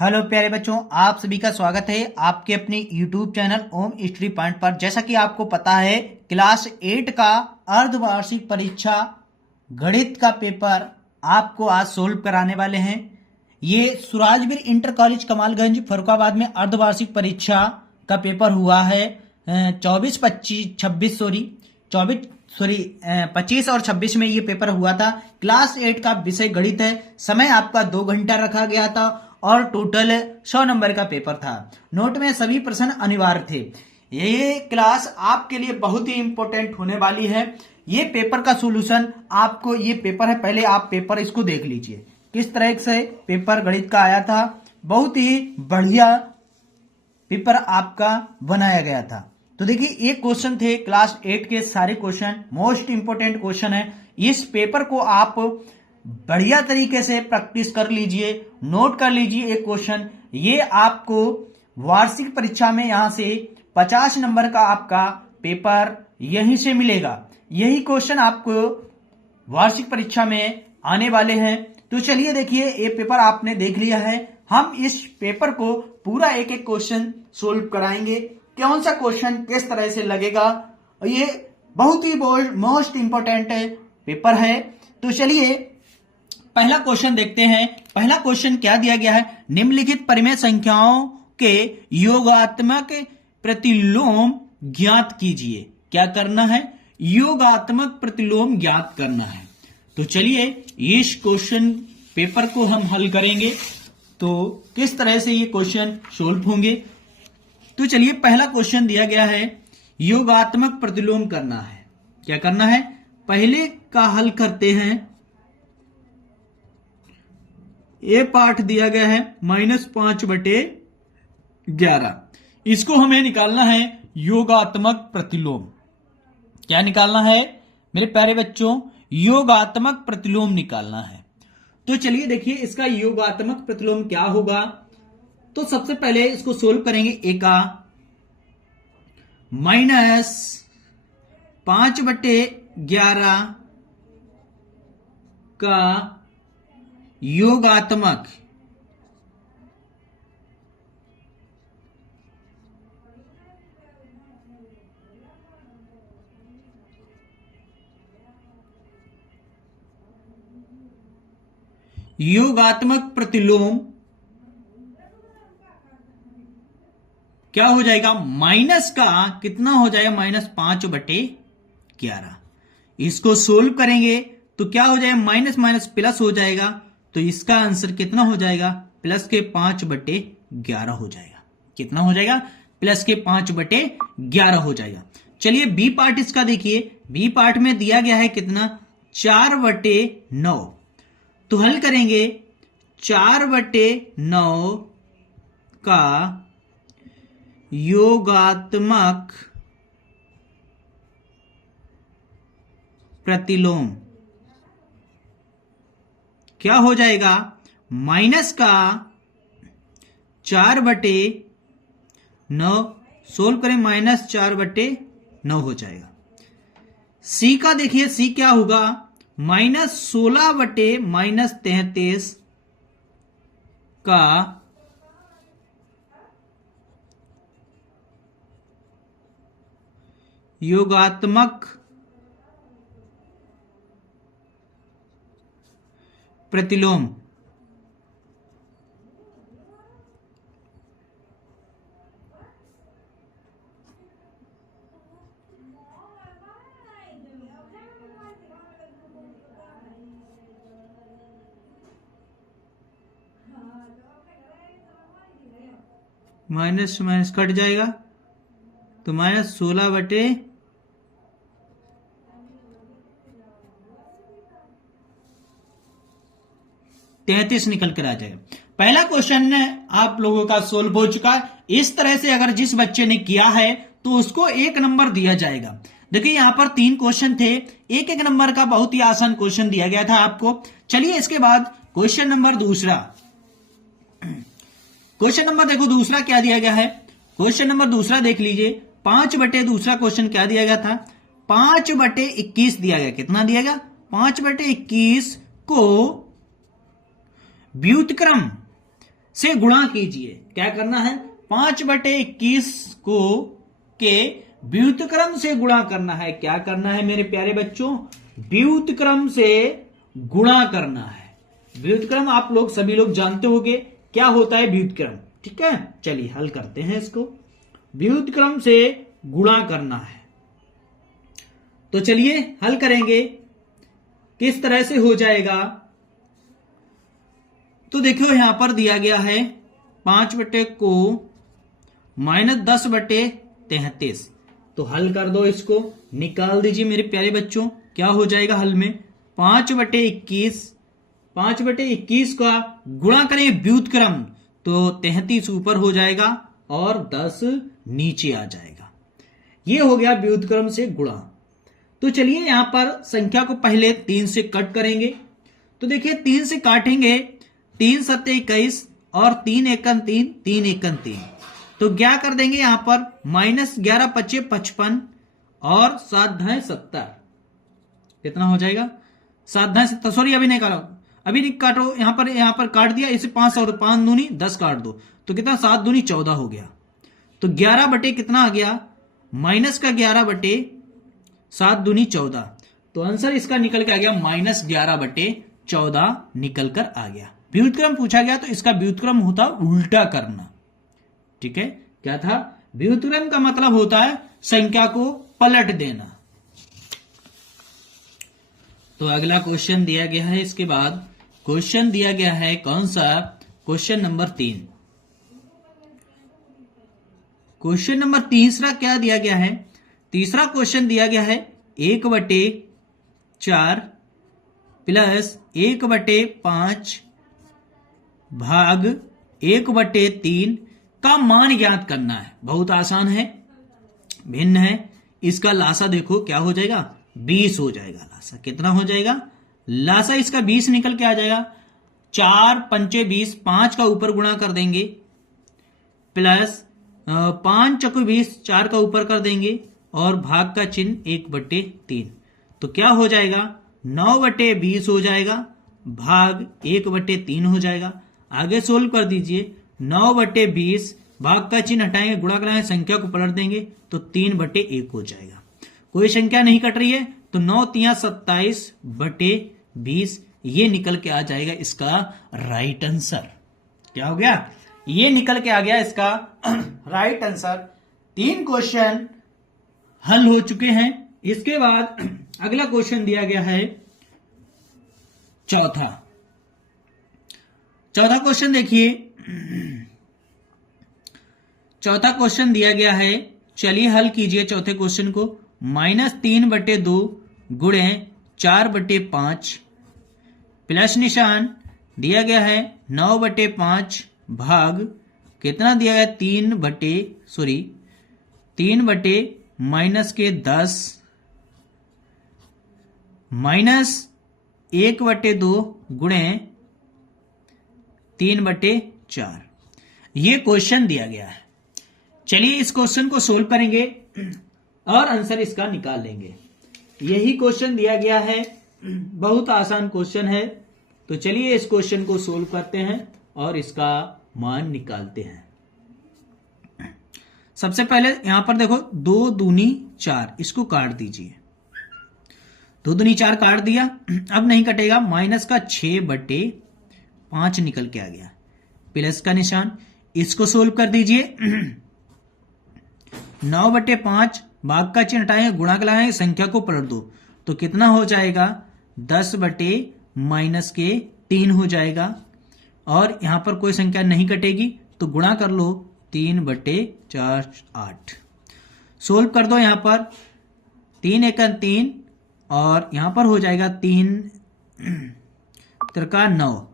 Hello प्यारे बच्चों, आप सभी का स्वागत है आपके अपने YouTube चैनल ओम स्टडी पॉइंट पर। जैसा कि आपको पता है, क्लास 8 का अर्धवार्षिक परीक्षा गणित का पेपर आपको आज सोल्व कराने वाले हैं। ये सुराजवीर इंटर कॉलेज कमालगंज फर्रुखाबाद में अर्धवार्षिक परीक्षा का पेपर हुआ है 25 और 26 में ये पेपर हुआ था। क्लास 8 का विषय गणित है। समय आपका 2 घंटा रखा गया था और टोटल 100 नंबर का पेपर था। नोट में सभी प्रश्न अनिवार्य थे। ये क्लास आपके लिए बहुत ही इंपॉर्टेंट होने वाली है। ये पेपर का सॉल्यूशन आपको, ये पेपर है, पहले आप पेपर इसको देख लीजिए किस तरह से पेपर गणित का आया था। बहुत ही बढ़िया पेपर आपका बनाया गया था। तो देखिए, ये क्वेश्चन थे क्लास 8 के, सारे क्वेश्चन मोस्ट इंपोर्टेंट क्वेश्चन है। इस पेपर को आप बढ़िया तरीके से प्रैक्टिस कर लीजिए, नोट कर लीजिए। एक क्वेश्चन ये आपको वार्षिक परीक्षा में यहां से 50 नंबर का आपका पेपर यहीं से मिलेगा। यही क्वेश्चन आपको वार्षिक परीक्षा में आने वाले हैं। तो चलिए देखिए, ये पेपर आपने देख लिया है। हम इस पेपर को पूरा एक एक क्वेश्चन सोल्व कराएंगे। कौन सा क्वेश्चन किस तरह से लगेगा, ये बहुत ही मोस्ट इंपोर्टेंट पेपर है। तो चलिए पहला क्वेश्चन देखते हैं। पहला क्वेश्चन क्या दिया गया है? निम्नलिखित परिमेय संख्याओं के योगात्मक प्रतिलोम ज्ञात कीजिए। क्या करना है? योगात्मक प्रतिलोम ज्ञात करना है। तो चलिए इस क्वेश्चन पेपर को हम हल करेंगे। तो किस तरह से ये क्वेश्चन सोल्व होंगे? तो चलिए, पहला क्वेश्चन दिया गया है, योगात्मक प्रतिलोम करना है। क्या करना है? पहले का हल करते हैं। ये पार्ट दिया गया है -5/11। इसको हमें निकालना है योगात्मक प्रतिलोम। क्या निकालना है मेरे प्यारे बच्चों? योगात्मक प्रतिलोम निकालना है। तो चलिए देखिए, इसका योगात्मक प्रतिलोम क्या होगा। तो सबसे पहले इसको सोल्व करेंगे। एका -5/11 का योगात्मक प्रतिलोम क्या हो जाएगा? माइनस का कितना हो जाएगा? -5/11। इसको सोल्व करेंगे तो क्या हो जाएगा? माइनस माइनस प्लस हो जाएगा। तो इसका आंसर कितना हो जाएगा? प्लस के 5/11 हो जाएगा। कितना हो जाएगा? प्लस के 5/11 हो जाएगा। चलिए बी पार्ट इसका देखिए। बी पार्ट में दिया गया है कितना? 4/9। तो हल करेंगे। 4/9 का योगात्मक प्रतिलोम क्या हो जाएगा? माइनस का 4/9। सोल्व करें, -4/9 हो जाएगा। सी का देखिए, सी क्या होगा? -16/-33 का योगात्मक प्रतिलोम माइनस माइनस कट जाएगा। तो -16/33 निकल कर आ जाएगा। पहला क्वेश्चन आप लोगों का सोल्व हो चुका है। इस तरह से अगर जिस बच्चे ने किया है तो उसको 1 नंबर दिया जाएगा। देखिए, यहां पर 3 क्वेश्चन थे। एक नंबर का बहुत ही आसान क्वेश्चन दिया गया था आपको। चलिए इसके बाद क्वेश्चन नंबर दूसरा। क्वेश्चन नंबर देखो दूसरा क्या दिया गया है। क्वेश्चन नंबर दूसरा देख लीजिए। 5/, दूसरा क्वेश्चन क्या दिया गया था? 5/21 दिया गया। कितना दिया गया? 5/21 को व्युत्क्रम से गुणा कीजिए। क्या करना है? 5/21 को के व्युत्क्रम से गुणा करना है। क्या करना है मेरे प्यारे बच्चों? व्युत्क्रम से गुणा करना है। व्युत्क्रम आप लोग सभी लोग जानते होंगे क्या होता है व्युत्क्रम, ठीक है। चलिए हल करते हैं इसको। व्युत्क्रम से गुणा करना है, तो चलिए हल करेंगे। किस तरह से हो जाएगा? तो देखो यहां पर दिया गया है 5 को -10/33। तो हल कर दो, इसको निकाल दीजिए मेरे प्यारे बच्चों। क्या हो जाएगा हल में? 5/21 का गुणा करें व्युत्क्रम तो 33 ऊपर हो जाएगा और 10 नीचे आ जाएगा। ये हो गया व्युत्क्रम से गुणा। तो चलिए यहां पर संख्या को पहले 3 से कट करेंगे। तो देखिए 3 से काटेंगे, 3 7 21 और 3 एकन 3, 3 एकन 3। तो क्या कर देंगे यहां पर? -11 × 5 = 55 और 7 × 70 कितना हो जाएगा? 7 × 70, सॉरी अभी नहीं काटो, अभी नहीं काटो। यहां पर काट दिया, इसे 5 और 5 दूनी 10 काट दो, तो कितना? 7 दूनी 14 हो गया। तो 11 बटे कितना आ गया? -11/7 दूनी 14। तो आंसर इसका निकल के आ गया -11/14 निकल कर आ गया। व्युत्क्रम पूछा गया तो इसका व्युत्क्रम होता उल्टा करना, ठीक है। क्या था? व्युत्क्रम का मतलब होता है संख्या को पलट देना। तो अगला क्वेश्चन दिया गया है, इसके बाद क्वेश्चन दिया गया है कौन सा? Question number 3। क्वेश्चन नंबर तीसरा क्या दिया गया है? तीसरा क्वेश्चन दिया गया है 1/4 प्लस 1/5 भाग 1/3 का मान ज्ञात करना है। बहुत आसान है, भिन्न है। इसका लासा देखो क्या हो जाएगा? 20 हो जाएगा। लासा कितना हो जाएगा? लासा इसका 20 निकल के आ जाएगा। 4 पंचे 20, 5 का ऊपर गुणा कर देंगे, प्लस 5 चौके 20, 4 का ऊपर कर देंगे और भाग का चिन्ह 1/3। तो क्या हो जाएगा? 9/20 हो जाएगा भाग 1/3 हो जाएगा। आगे सोल्व कर दीजिए। 9/20 भाग का चिन्ह हटाएंगे, गुणा कराएंगे, संख्या को पलट देंगे तो 3/1 हो जाएगा। कोई संख्या नहीं कट रही है तो 9 × 27/20 ये निकल के आ जाएगा इसका राइट आंसर। क्या हो गया? ये निकल के आ गया इसका राइट आंसर। 3 क्वेश्चन हल हो चुके हैं। इसके बाद अगला क्वेश्चन दिया गया है चौथा क्वेश्चन देखिए। चौथा क्वेश्चन दिया गया है, चलिए हल कीजिए चौथे क्वेश्चन को। -3/2 गुणे 4/5 प्लस निशान दिया गया है 9/5 भाग कितना दिया गया? 3/-10 -1/2 गुणे 3/4। ये क्वेश्चन दिया गया है। चलिए इस क्वेश्चन को सोल्व करेंगे और आंसर इसका निकाल लेंगे। यही क्वेश्चन दिया गया है, बहुत आसान क्वेश्चन है। तो चलिए इस क्वेश्चन को सोल्व करते हैं और इसका मान निकालते हैं। सबसे पहले यहां पर देखो 2 दूनी 4, इसको काट दीजिए। 2 दूनी 4 काट दिया, अब नहीं कटेगा। माइनस का 6/5 निकल के आ गया, प्लस का निशान, इसको सोल्व कर दीजिए। 9/5 भाग का चिन्ह हटाएंगे, गुणा लगाएंगे, संख्या को पलट दो तो कितना हो जाएगा? 10/-3 हो जाएगा। और यहां पर कोई संख्या नहीं कटेगी तो गुणा कर लो, 3/4 8। सोल्व कर दो, यहां पर 3 एकन 3 और यहां पर हो जाएगा 3 त्रिका 9,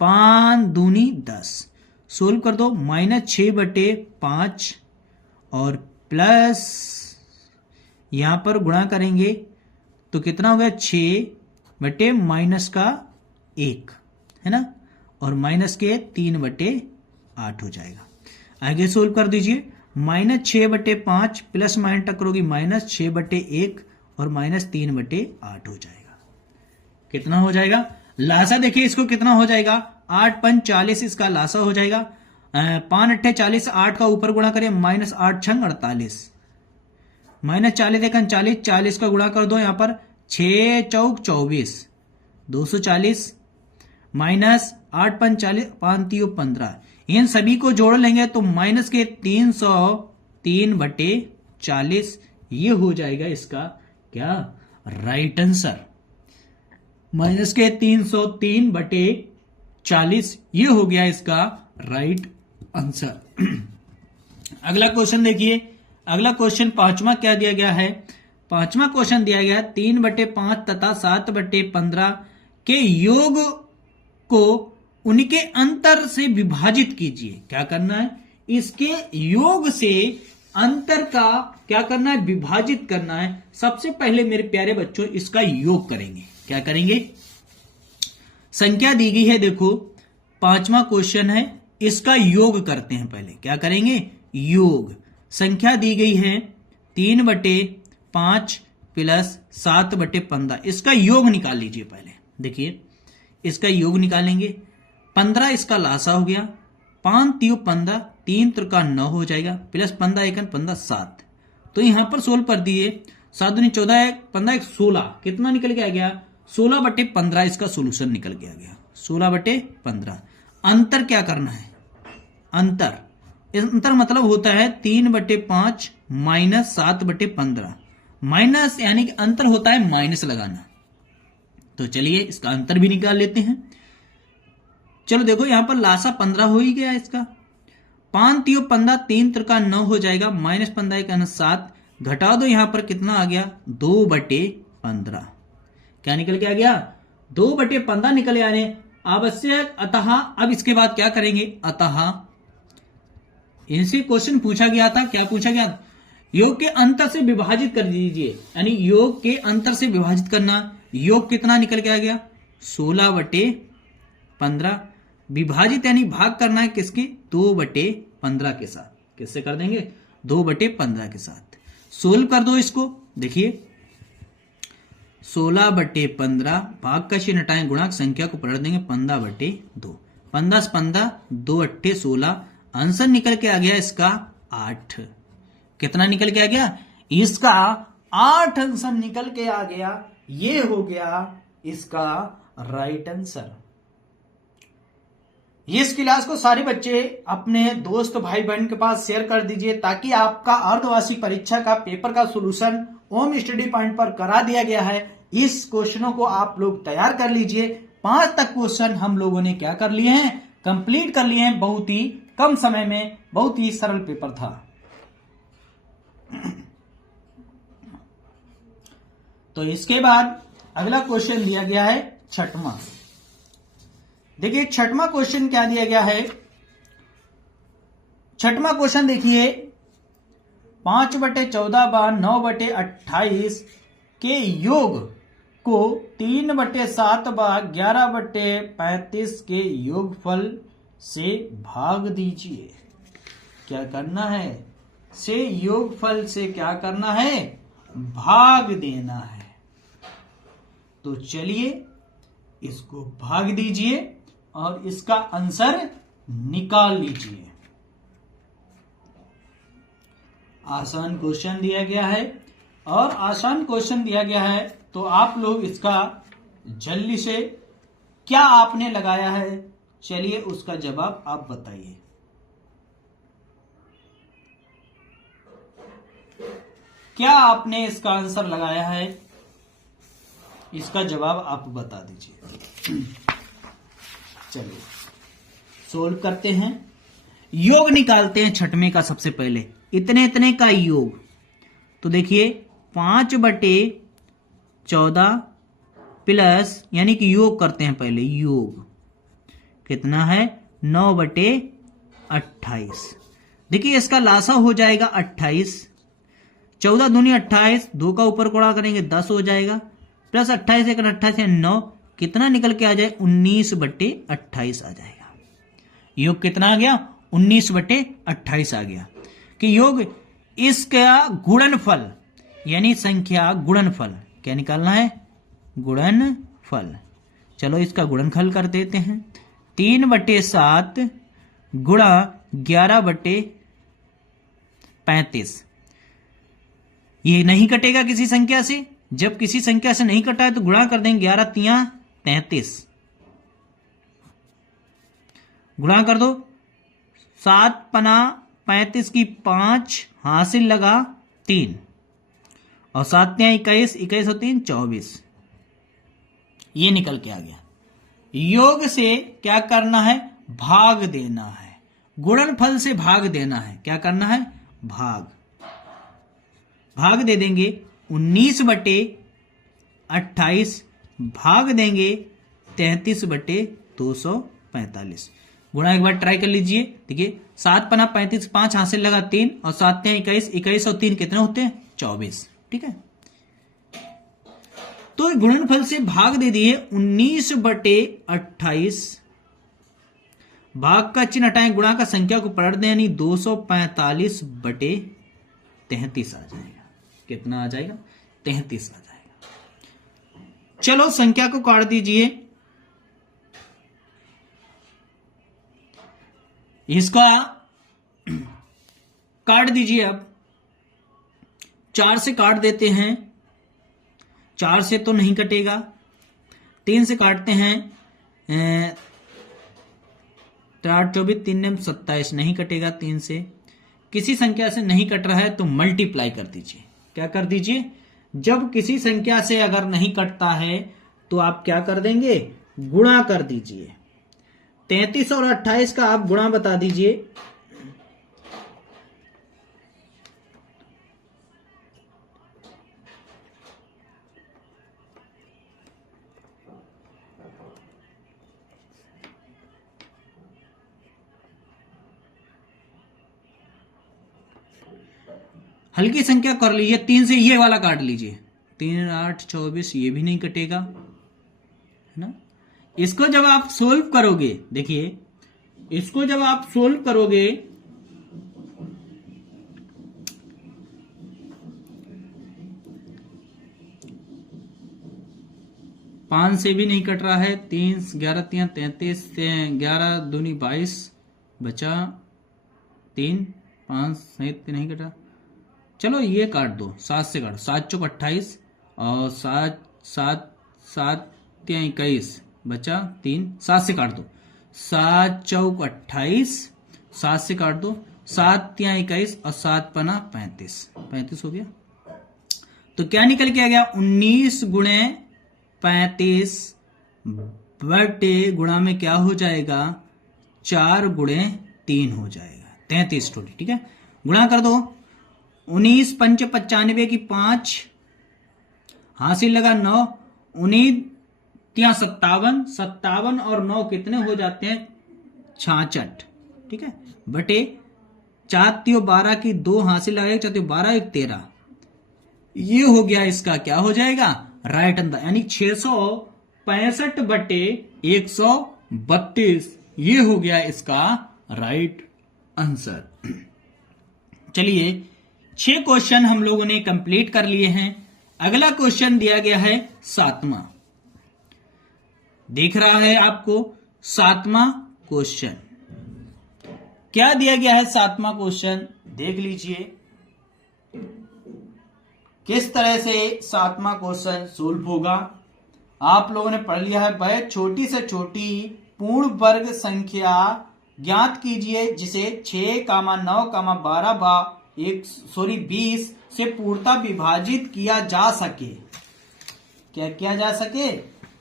5 दूनी 10। सोल्व कर दो, -6/5 और प्लस यहां पर गुणा करेंगे तो कितना हो गया? 6/-1 है ना, और -3/8 हो जाएगा। आगे सोल्व कर दीजिए। -6/5 प्लस माइनस टकरोगी, -6/1 और -3/8 हो जाएगा। कितना हो जाएगा? लासा देखिए इसको कितना हो जाएगा? 8 × 5 = 40, इसका लासा हो जाएगा 5 अट्ठे 40, 8 का ऊपर गुणा करें, -8 छंग 48, -40 एकन 40, 40 का गुणा कर दो यहाँ पर, 6 चौक 24, 240, -8 पंच 40, 5 तियो 15। इन सभी को जोड़ लेंगे तो माइनस के 303/40, ये हो जाएगा इसका क्या राइट आंसर। माइनस के 303/40 ये हो गया इसका राइट आंसर। अगला क्वेश्चन देखिए, अगला क्वेश्चन पांचवा क्या दिया गया है। पांचवा क्वेश्चन दिया गया 3/5 तथा 7/15 के योग को उनके अंतर से विभाजित कीजिए। क्या करना है, इसके योग से अंतर का क्या करना है, विभाजित करना है। सबसे पहले मेरे प्यारे बच्चों इसका योग करेंगे। क्या करेंगे, संख्या दी गई है, देखो पांचवा क्वेश्चन है, इसका योग करते हैं। पहले क्या करेंगे, योग। संख्या दी गई है 3/5 प्लस 7/15, इसका योग निकाल लीजिए। पहले देखिए इसका योग निकालेंगे, 15 इसका लासा हो गया, 5 तियो 15, 3 त्रिका 9 हो जाएगा, प्लस 15 एकन 15 7। तो यहां पर सोल्व कर दिए, 7 दूनी 14, 15 16, कितना निकल के आ गया, 16/15 इसका सोल्यूशन निकल के आ गया, 16/15। अंतर क्या करना है, अंतर मतलब होता है 3/5 माइनस 7/15, माइनस यानी कि अंतर होता है माइनस लगाना। तो चलिए इसका अंतर भी निकाल लेते हैं। चलो देखो यहां पर लासा 15 हो ही गया इसका, 5 तियो 15, 3 त्रिका 9 हो जाएगा, -15 का 7, घटा दो यहां पर कितना आ गया, 2/15। क्या निकल के आ गया, 2/15 निकल आने आवश्यक। अतः अब इसके बाद क्या करेंगे, अतः इनसे क्वेश्चन पूछा गया था, क्या पूछा गया, योग के अंतर से विभाजित कर दीजिए, यानी योग के अंतर से विभाजित करना। योग कितना निकल के आ गया, 16/15, विभाजित यानी भाग करना है किसके, 2/15 के साथ। किससे कर देंगे, 2/15 के साथ। सोल्व कर दो इसको, देखिए 16/15, भाग का चिन्ह हटाएं, गुणांक संख्या को पलट देंगे, 15/2, 15 से 15, 2 अट्ठे 16, आंसर निकल के आ गया इसका 8। कितना निकल के आ गया, इसका 8 आंसर निकल के आ गया। ये हो गया इसका राइट आंसर। इस क्लास को सारे बच्चे अपने दोस्त भाई बहन के पास शेयर कर दीजिए, ताकि आपका अर्धवार्षिक परीक्षा का पेपर का सॉल्यूशन होम स्टडी पॉइंट पर करा दिया गया है। इस क्वेश्चनों को आप लोग तैयार कर लीजिए। 5 तक क्वेश्चन हम लोगों ने क्या कर लिए हैं, कंप्लीट कर लिए हैं। बहुत ही कम समय में, बहुत ही सरल पेपर था। तो इसके बाद अगला क्वेश्चन दिया गया है छठवां। देखिए छठवां क्वेश्चन क्या दिया गया है। छठवां क्वेश्चन देखिए, 5/14 व 9/28 के योग को 3/7 व 11/35 के योगफल से भाग दीजिए। क्या करना है, से योगफल से क्या करना है, भाग देना है। तो चलिए इसको भाग दीजिए और इसका आंसर निकाल लीजिए। आसान क्वेश्चन दिया गया है, और आसान क्वेश्चन दिया गया है तो आप लोग इसका जल्दी से क्या आपने लगाया है, चलिए उसका जवाब आप बताइए। क्या आपने इसका आंसर लगाया है, इसका जवाब आप बता दीजिए। चलिए सोल्व करते हैं, योग निकालते हैं छठवें का। सबसे पहले इतने इतने का योग, तो देखिए 5/14 प्लस, यानी कि योग करते हैं पहले, योग कितना है, 9/28। देखिए इसका लासा हो जाएगा 28, 14 दूनी 28, 2 का ऊपर कोड़ा करेंगे 10 हो जाएगा, प्लस 28 एक 28 है 9, कितना निकल के आ जाए, 19/28 आ जाएगा। योग कितना आ गया, 19/28 आ गया। कि योग इसका गुणनफल, यानी संख्या गुणनफल, क्या निकालना है, गुणनफल। चलो इसका गुणनफल कर देते हैं, 3/7 गुणा 11/35। ये नहीं कटेगा किसी संख्या से। जब किसी संख्या से नहीं कटा है तो गुणा कर देंगे, 11 तिया 33, गुणा कर दो, 7 पना 35 की 5, हासिल लगा 3, और 7 तिया 21, 21 और 3 24, ये निकल के आ गया। योग से क्या करना है? भाग देना है। गुणनफल से भाग देना है। क्या करना है? भाग दे देंगे 19/28, भाग देंगे 33/245। गुणा एक बार ट्राई कर लीजिए। देखिए 7 पना 35, 5 हासिल लगा 3, और 7 तिया 21, 21 और 3 कितने होते हैं? 24। ठीक है, तो गुणनफल से भाग दे दिए 19/28, भाग का चिन्ह हटाएं, गुणा का संख्या को पलट दें, यानी 245/33 आ जाएगा। कितना आ जाएगा? 33 आ जाएगा। चलो संख्या को काट दीजिए। इसका काट दीजिए। अब 4 से काट देते हैं, 4 से तो नहीं कटेगा। 3 से काटते हैं, 4 24, 3 27, नहीं कटेगा 3 से। किसी संख्या से नहीं कट रहा है तो मल्टीप्लाई कर दीजिए। क्या कर दीजिए? जब किसी संख्या से अगर नहीं कटता है तो आप क्या कर देंगे? गुणा कर दीजिए। 33 और 28 का आप गुणा बता दीजिए। हल्की संख्या कर लीजिए। 3 से ये वाला काट लीजिए। 3 8 24, ये भी नहीं कटेगा, है ना। इसको जब आप सोल्व करोगे, देखिए इसको जब आप सोल्व करोगे, पांच से भी नहीं कट रहा है। 3 11 3 33, 11 दूनी 22, बचा 3, 5 सहित नहीं कटा। चलो ये काट दो, 7 से काटो, 7 चौक 28, और 7 7 7 21, बचा 3, 7 से काट दो, 7 चौक 28, 7 से काट दो, 7 21 और 7 पना 35, 35 हो गया। तो क्या निकल के आ गया? 19 गुणे 35 बटे गुणा में क्या हो जाएगा? 4 गुणे 3 हो जाएगा, 33 टोटल। ठीक है, गुणा कर दो। 19 पंच 95 की 5, हासिल लगा 9, 19 तिया 57, 57 और 9 कितने हो जाते हैं? 66। ठीक है, बटे 4 तियो 12 की 2, हासिल लगा 1, 4 तियो 12, 1 13। ये हो गया इसका, क्या हो जाएगा? राइट आंसर, यानी 665/132। ये हो गया इसका राइट आंसर। चलिए 6 क्वेश्चन हम लोगों ने कंप्लीट कर लिए हैं। अगला क्वेश्चन दिया गया है 7वां। दिख रहा है आपको 7वां क्वेश्चन। क्या दिया गया है 7वां क्वेश्चन? देख लीजिए किस तरह से 7वां क्वेश्चन सोल्व होगा। आप लोगों ने पढ़ लिया है, वह छोटी से छोटी पूर्ण वर्ग संख्या ज्ञात कीजिए जिसे 6, 9, 12 20 से पूर्णतः विभाजित किया जा सके। क्या किया जा सके?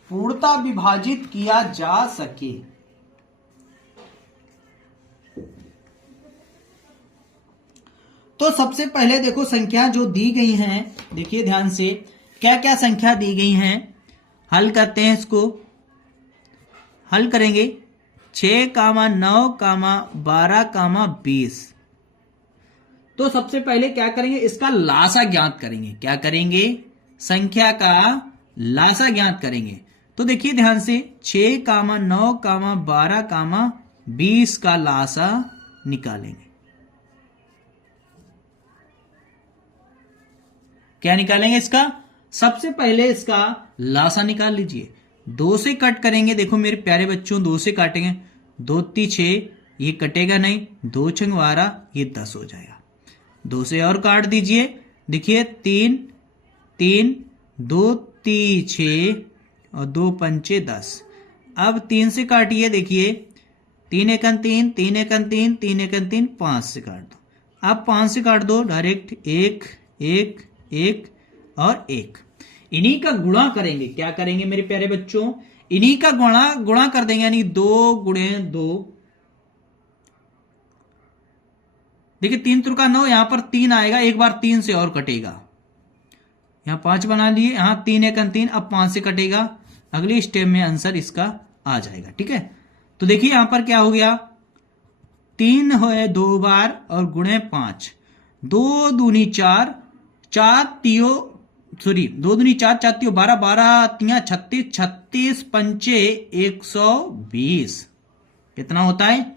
पूर्णतः विभाजित किया जा सके। तो सबसे पहले देखो संख्या जो दी गई हैं, देखिए ध्यान से क्या क्या संख्या दी गई हैं। हल करते हैं इसको। हल करेंगे 6, 9, 12, 20। तो सबसे पहले क्या करेंगे? इसका लासा ज्ञात करेंगे। क्या करेंगे? संख्या का लासा ज्ञात करेंगे। तो देखिए ध्यान से 6, 9, 12, 20 का लासा निकालेंगे। क्या निकालेंगे इसका? सबसे पहले इसका लासा निकाल लीजिए। 2 से कट करेंगे। देखो मेरे प्यारे बच्चों, 2 से काटेंगे। 2 × 6, ये कटेगा नहीं, 2 छंग 12, ये 10 हो जाएगा। 2 से और काट दीजिए, देखिए 3 3 2 3 6 और 2 पंचे 10। अब 3 से काटिए, देखिए 3 एकन 3 3 एकन 3 3 एकन 3, 5 से काट दो। अब 5 से काट दो डायरेक्ट, 1 1 1 और 1। इन्हीं का गुणा करेंगे, क्या करेंगे मेरे प्यारे बच्चों, इन्हीं का गुणा कर देंगे, यानी 2 गुणे 2। देखिए 3 त्रिका 9, यहां पर 3 आएगा, एक बार 3 से और कटेगा, यहां 5 बना लिए, यहां 3 एकन 3, अब 5 से कटेगा, अगली स्टेप में आंसर इसका आ जाएगा। ठीक है, तो देखिए यहां पर क्या हो गया, 3 है 2 बार और गुणे 5, 2 दूनी 4, 4 तीयो 2 दूनी 4, 4 तीयो 12, 12 तिया 36, 36 पंचे 120, कितना होता है,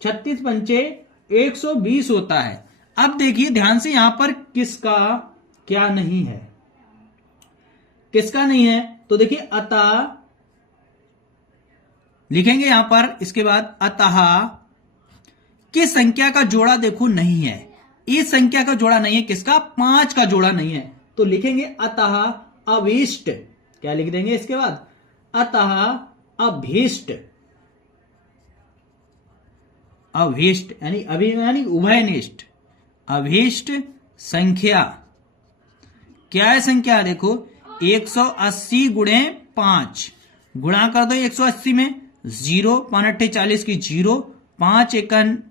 36 पंचे 120 होता है। अब देखिए ध्यान से, यहां पर किसका क्या नहीं है, किसका नहीं है, तो देखिए अतः लिखेंगे यहां पर, इसके बाद अतः किस संख्या का जोड़ा देखो नहीं है, इस संख्या का जोड़ा नहीं है, किसका, 5 का जोड़ा नहीं है, तो लिखेंगे अतः अभीष्ट, क्या लिख देंगे इसके बाद, अतः अभीष्ट, अभीष्ट यानी उभयनिष्ठ, अभीष्ट संख्या क्या है, संख्या देखो 180 गुणे 5, गुणा कर दो 180 में, 0 5 8 40 की 0, 5 एकन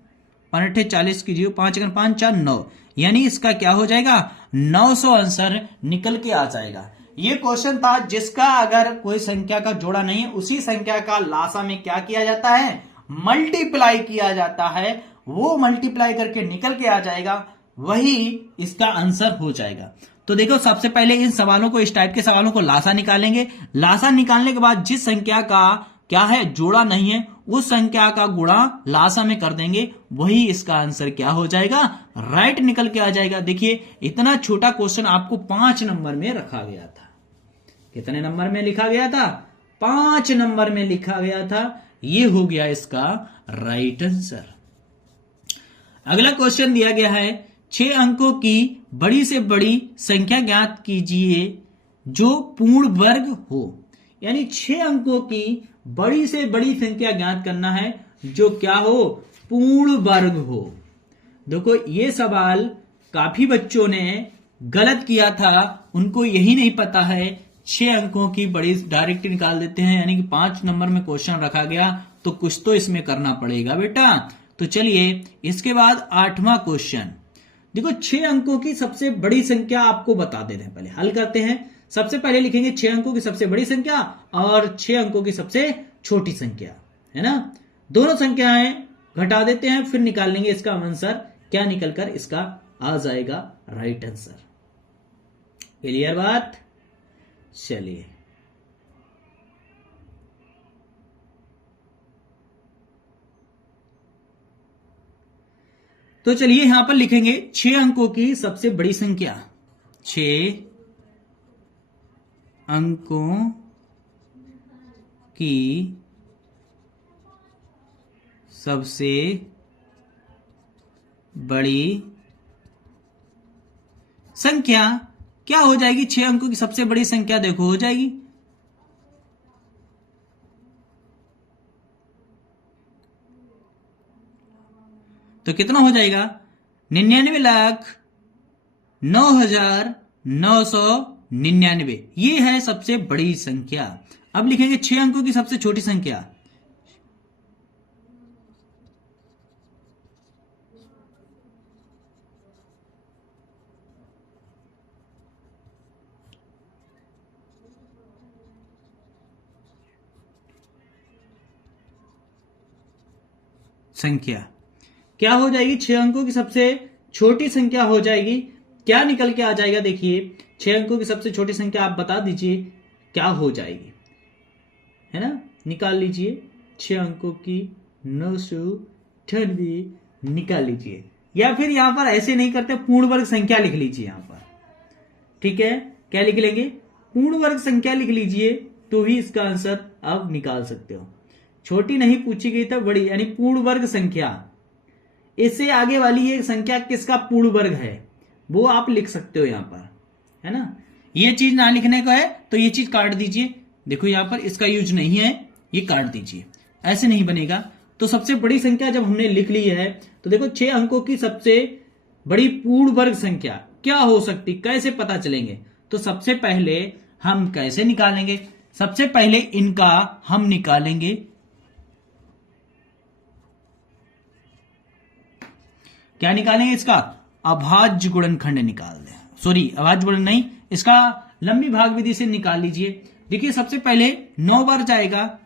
5 8 40 की 0, 5 एकन 5 4 9, यानी इसका क्या हो जाएगा, 900 आंसर निकल के आ जाएगा। ये क्वेश्चन था जिसका अगर कोई संख्या का जोड़ा नहीं है, उसी संख्या का लासा में क्या किया जाता है, मल्टीप्लाई किया जाता है, वो मल्टीप्लाई करके निकल के आ जाएगा, वही इसका आंसर हो जाएगा। तो देखो सबसे पहले इन सवालों को, इस टाइप के सवालों को लासा निकालेंगे, लासा निकालने के बाद जिस संख्या का क्या है, जोड़ा नहीं है, उस संख्या का गुणा लासा में कर देंगे, वही इसका आंसर क्या हो जाएगा, राइट निकल के आ जाएगा। देखिए इतना छोटा क्वेश्चन आपको 5 नंबर में रखा गया था, कितने नंबर में लिखा गया था, 5 नंबर में लिखा गया था, ये हो गया इसका राइट आंसर। अगला क्वेश्चन दिया गया है, 6 अंकों की बड़ी से बड़ी संख्या ज्ञात कीजिए जो पूर्ण वर्ग हो, यानी 6 अंकों की बड़ी से बड़ी संख्या ज्ञात करना है जो क्या हो, पूर्ण वर्ग हो। देखो ये सवाल काफी बच्चों ने गलत किया था, उनको यही नहीं पता है, 6 अंकों की बड़ी डायरेक्ट निकाल देते हैं, यानी कि 5 नंबर में क्वेश्चन रखा गया तो कुछ तो इसमें करना पड़ेगा बेटा। तो चलिए इसके बाद 8वां क्वेश्चन, देखो 6 अंकों की सबसे बड़ी संख्या आपको बता देते हैं, पहले हल करते हैं। सबसे पहले लिखेंगे 6 अंकों की सबसे बड़ी संख्या और 6 अंकों की सबसे छोटी संख्या, है ना, दोनों संख्याएं घटा देते हैं, फिर निकाल लेंगे इसका आंसर, क्या निकलकर इसका आ जाएगा राइट आंसर। क्लियर बात, चलिए तो चलिए यहां पर लिखेंगे 6 अंकों की सबसे बड़ी संख्या, 6 अंकों की सबसे बड़ी संख्या क्या हो जाएगी, 6 अंकों की सबसे बड़ी संख्या देखो हो जाएगी, तो कितना हो जाएगा, 99,09,999, ये है सबसे बड़ी संख्या। अब लिखेंगे 6 अंकों की सबसे छोटी संख्या, क्या हो जाएगी, 6 अंकों की सबसे छोटी संख्या हो जाएगी, क्या निकल के आ जाएगा, देखिए 6 अंकों की सबसे छोटी संख्या आप बता दीजिए क्या हो जाएगी, है ना, निकाल लीजिए 6 अंकों की 998 निकाल लीजिए, या फिर यहां पर ऐसे नहीं करते, पूर्ण वर्ग संख्या लिख लीजिए यहां पर, ठीक है, क्या लिख लेंगे, पूर्ण वर्ग संख्या लिख लीजिए, तो भी इसका आंसर आप निकाल सकते हो। छोटी नहीं पूछी गई था, बड़ी, यानी पूर्ण वर्ग संख्या। इससे आगे वाली ये संख्या किसका पूर्ण वर्ग है वो आप लिख सकते हो यहां पर, है ना। ये चीज ना लिखने का है तो ये चीज काट दीजिए। देखो यहां पर इसका यूज नहीं है, ये काट दीजिए, ऐसे नहीं बनेगा। तो सबसे बड़ी संख्या जब हमने लिख ली है तो देखो 6 अंकों की सबसे बड़ी पूर्ण वर्ग संख्या क्या हो सकती, कैसे पता चलेंगे। तो सबसे पहले हम कैसे निकालेंगे, सबसे पहले इनका हम निकालेंगे क्या निकालेंगे, इसका अभाज्य गुणनखंड निकाल दें। सॉरी, अभाज्य गुणन नहीं, इसका लंबी भाग विधि से निकाल लीजिए। देखिए सबसे पहले 9 बार जाएगा,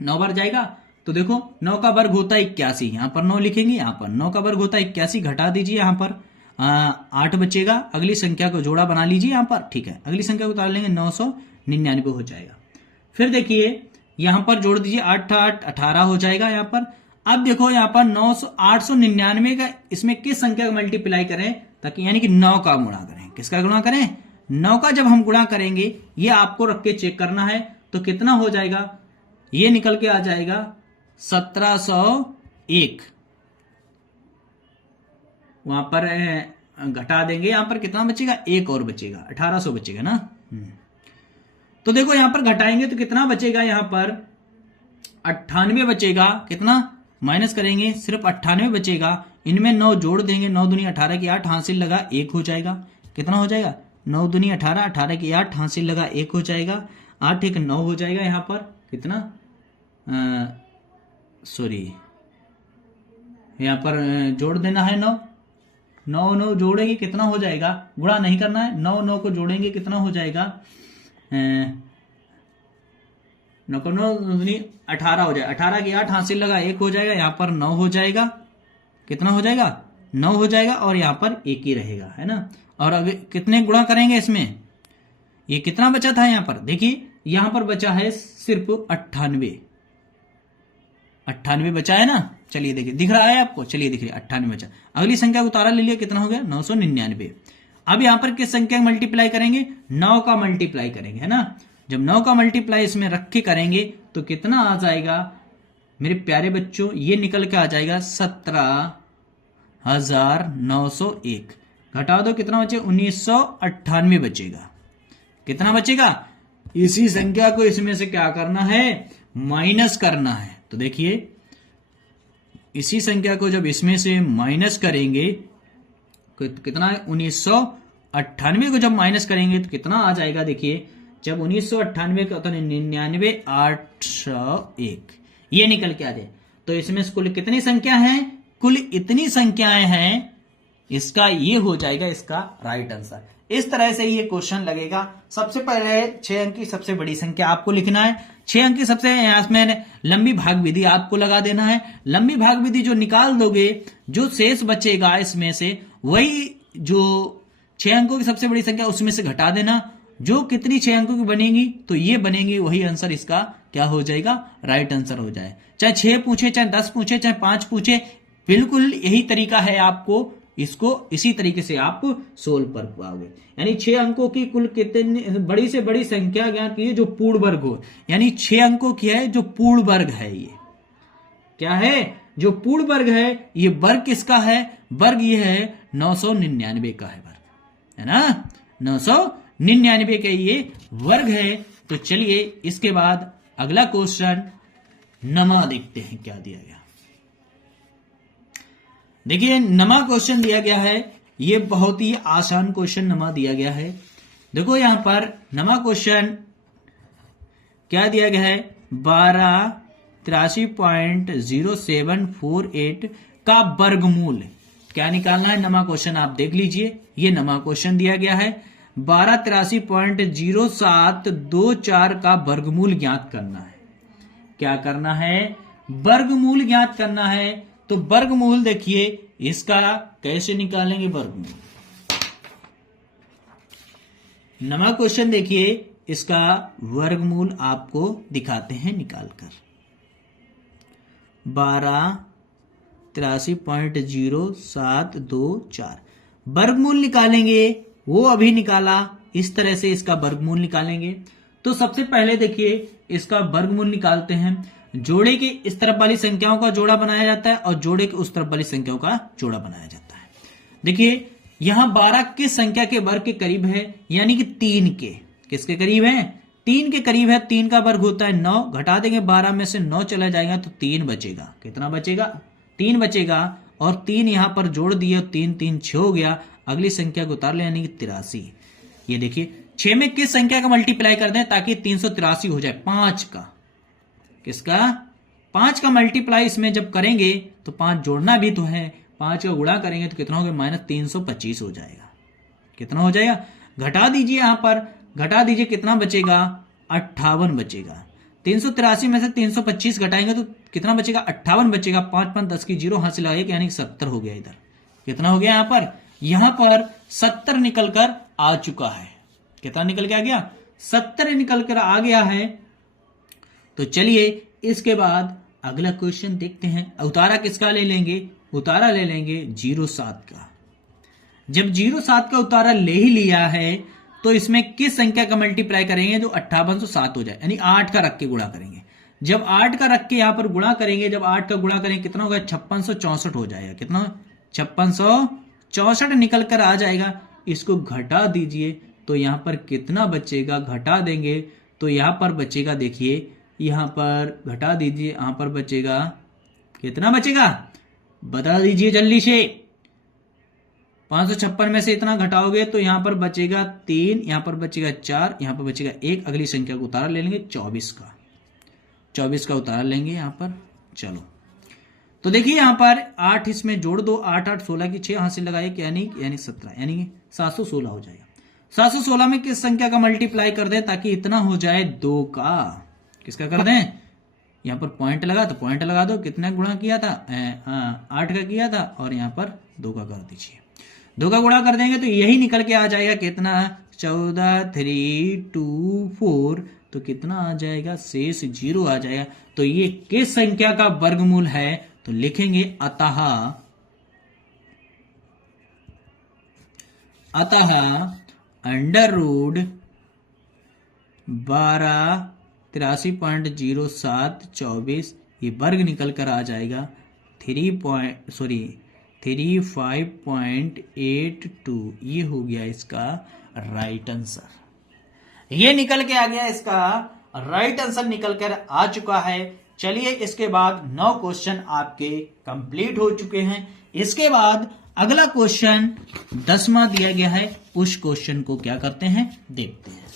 9 बार जाएगा तो देखो 9 का वर्ग होता है 81, यहां पर 9 लिखेंगे, यहां पर 9 का वर्ग होता है 81, घटा दीजिए, यहां पर 8 बचेगा। अगली संख्या को जोड़ा बना लीजिए यहां पर, ठीक है। अगली संख्या को उतार लेंगे, 999 हो जाएगा। फिर देखिए यहां पर जोड़ दीजिए, 8 8 18 हो जाएगा यहां पर। अब देखो यहां पर 899 का इसमें किस संख्या का मल्टीप्लाई करें, ताकि यानी कि 9 का गुणा करें। किसका गुणा करें, 9 का जब हम गुणा करेंगे, ये आपको रख के चेक करना है, तो कितना हो जाएगा, ये निकल के आ जाएगा 1701। वहां पर घटा देंगे, यहां पर कितना बचेगा, एक और बचेगा, 1800 बचेगा ना। तो देखो यहां पर घटाएंगे तो कितना बचेगा, यहां पर 98 बचेगा। कितना माइनस करेंगे, सिर्फ 98 बचेगा। इनमें 9 जोड़ देंगे, 9 दूनी 18 की 8, हासिल लगा 1 हो जाएगा। कितना हो जाएगा, 9 दूनी 18, 18 की 8, हासिल लगा 1 हो जाएगा। 8 1 9 हो जाएगा यहां पर। कितना, सॉरी, यहां पर जोड़ देना है 9 9 9 जोड़ेंगे कितना हो जाएगा, गुणा नहीं करना है, 9 9 को जोड़ेंगे कितना हो जाएगा, 9 को 9 18 हो जाएगा। 18 की 8, हासिल लगा 1 हो जाएगा, यहां पर 9 हो जाएगा। कितना हो जाएगा, 9 हो जाएगा, और यहां पर 1 ही रहेगा, है ना। और अब कितने गुणा करेंगे इसमें, ये कितना बचा था यहां पर, देखिए यहां पर बचा है सिर्फ 98 बचा है ना। चलिए देखिए, दिख रहा है आपको, चलिए दिख रही है 98 बचा। अगली संख्या को उतारा ले लिया, कितना हो गया 999। अब यहां पर किस संख्या का मल्टीप्लाई करेंगे, 9 का मल्टीप्लाई करेंगे, है ना। जब 9 का मल्टीप्लाई इसमें रख के करेंगे तो कितना आ जाएगा मेरे प्यारे बच्चों, ये निकल के आ जाएगा 17,901। घटा दो, कितना बचे, 1998 बचेगा। कितना बचेगा, इसी संख्या को इसमें से क्या करना है, माइनस करना है। तो देखिए इसी संख्या को जब इसमें से माइनस करेंगे कितना है, 1998 को जब माइनस करेंगे तो कितना आ जाएगा, देखिए जब 1998 का होता है 99,801, ये निकल के आ जाए। तो इसमें कुल कितनी संख्या है, कुल इतनी संख्याएं हैं, इसका ये हो जाएगा इसका राइट आंसर। इस तरह से ये क्वेश्चन लगेगा। सबसे पहले 6 अंक की सबसे बड़ी संख्या आपको लिखना है, 6 अंक की सबसे इसमें लंबी भाग विधि आपको लगा देना है। लंबी भाग विधि जो निकाल दोगे, जो शेष बचेगा इसमें से वही जो 6 अंकों की सबसे बड़ी संख्या उसमें से घटा देना। जो कितनी 6 अंकों की बनेगी तो ये बनेगी, वही आंसर इसका क्या हो जाएगा, राइट आंसर हो जाए। चाहे 6 पूछे, चाहे 10 पूछे, चाहे 5 पूछे, बिल्कुल यही तरीका है, आपको इसको इसी तरीके से आप सोल्व कर पाओगे। यानी 6 अंकों की कुल कितनी बड़ी से बड़ी संख्या ज्ञात कीजिए जो पूर्ण वर्ग हो, यानी 6 अंकों की है जो पूर्ण वर्ग है। ये क्या है, जो पूर्ण वर्ग है। ये वर्ग किसका है, वर्ग ये है 999 का है वर्ग, है ना। 999 का ये वर्ग है। तो चलिए इसके बाद अगला क्वेश्चन नमा देखते हैं क्या दिया गया। देखिए नमा क्वेश्चन दिया गया है, ये बहुत ही आसान क्वेश्चन नमा दिया गया है। देखो यहां पर नमा क्वेश्चन क्या दिया गया है, 1283.0748 का वर्गमूल क्या निकालना है। नमा क्वेश्चन आप देख लीजिए, ये नमा क्वेश्चन दिया गया है। 1283.0724 का वर्गमूल ज्ञात करना है। क्या करना है, वर्गमूल ज्ञात करना है। तो वर्गमूल देखिए इसका कैसे निकालेंगे वर्गमूल। नमा क्वेश्चन देखिए, इसका वर्गमूल आपको दिखाते हैं निकालकर। 1283.0724 वर्गमूल निकालेंगे, वो अभी निकाला, इस तरह से इसका वर्गमूल निकालेंगे। तो सबसे पहले देखिए इसका वर्गमूल निकालते हैं। जोड़े के इस तरफ वाली संख्याओं का जोड़ा बनाया जाता है और जोड़े के उस तरफ वाली संख्याओं का जोड़ा बनाया जाता है। देखिए यहां 12 किस संख्या के वर्ग के करीब है, यानी कि 3 के, किसके करीब है, 3 के करीब है। 3 का वर्ग होता है 9, घटा देंगे 12 में से 9 चला जाएगा तो 3 बचेगा। कितना बचेगा, 3 बचेगा। और 3 यहां पर जोड़ दिए, 3 3 6 हो गया। अगली संख्या को उतार ले, यानी कि 83। ये देखिए 6 में किस संख्या का मल्टीप्लाई कर दें ताकि 383 हो जाए, 5 का, किसका, 5 का मल्टीप्लाई इसमें जब करेंगे तो 5 जोड़ना भी तो है, 5 का गुणा करेंगे तो कितना हो गया, -325 हो जाएगा। कितना हो जाएगा, घटा दीजिए, यहां पर घटा दीजिए, कितना बचेगा, 58 बचेगा। 383 में से 325 घटाएंगे तो कितना बचेगा, 58 बचेगा। 5 5 10 की 0 हासिल आएगा, यानी 70 हो गया। इधर कितना हो गया, यहां पर 70 निकल कर आ चुका है। कितना निकल के आ गया, 70 निकल कर आ गया है। तो चलिए इसके बाद अगला क्वेश्चन देखते हैं। उतारा किसका ले लेंगे, उतारा ले लेंगे 07 का। जब 07 का उतारा ले ही लिया है तो इसमें किस संख्या का मल्टीप्लाई करेंगे जो 5807 हो जाए, यानी 8 का रख के गुणा करेंगे। जब 8 का रख के यहां पर गुणा करेंगे, जब 8 का गुणा करेंगे कितना होगा, 5664 हो जाएगा। कितना, 5664 निकल कर आ जाएगा। इसको घटा दीजिए तो यहां पर कितना बचेगा, घटा देंगे तो यहां पर बचेगा, देखिए यहां पर घटा दीजिए, यहां पर बचेगा, कितना बचेगा, बता दीजिए जल्दी से। 556 में से इतना घटाओगे तो यहां पर बचेगा 3, यहां पर बचेगा 4, यहां पर बचेगा 1। अगली संख्या को उतारा ले लेंगे 24 का, 24 का उतारा लेंगे यहां पर। चलो तो देखिए यहां पर 8 इसमें जोड़ दो, 8 8 16 की 6 हासिल लगाए, यानी 17, यानी 716 हो जाएगा। 716 में किस संख्या का मल्टीप्लाई कर दें ताकि इतना हो जाए 2 का, किसका कर दें, यहां पर पॉइंट लगा तो पॉइंट लगा दो, कितना गुणा किया था, 8 का किया था, और यहां पर 2 का कर दीजिए। 2 का गुणा कर देंगे तो यही निकल के आ जाएगा, कितना, 14 3 2 4, तो कितना आ जाएगा, शेष 0 आ जाएगा। तो ये किस संख्या का वर्गमूल है, तो लिखेंगे अतः अंडर रूट 12 83.07 24, ये वर्ग निकल कर आ जाएगा 35.82। ये हो गया इसका राइट आंसर। ये निकल के आ गया, इसका राइट आंसर निकल कर आ चुका है। चलिए इसके बाद 9 क्वेश्चन आपके कंप्लीट हो चुके हैं। इसके बाद अगला क्वेश्चन 10वां दिया गया है, उस क्वेश्चन को क्या करते हैं, देखते हैं।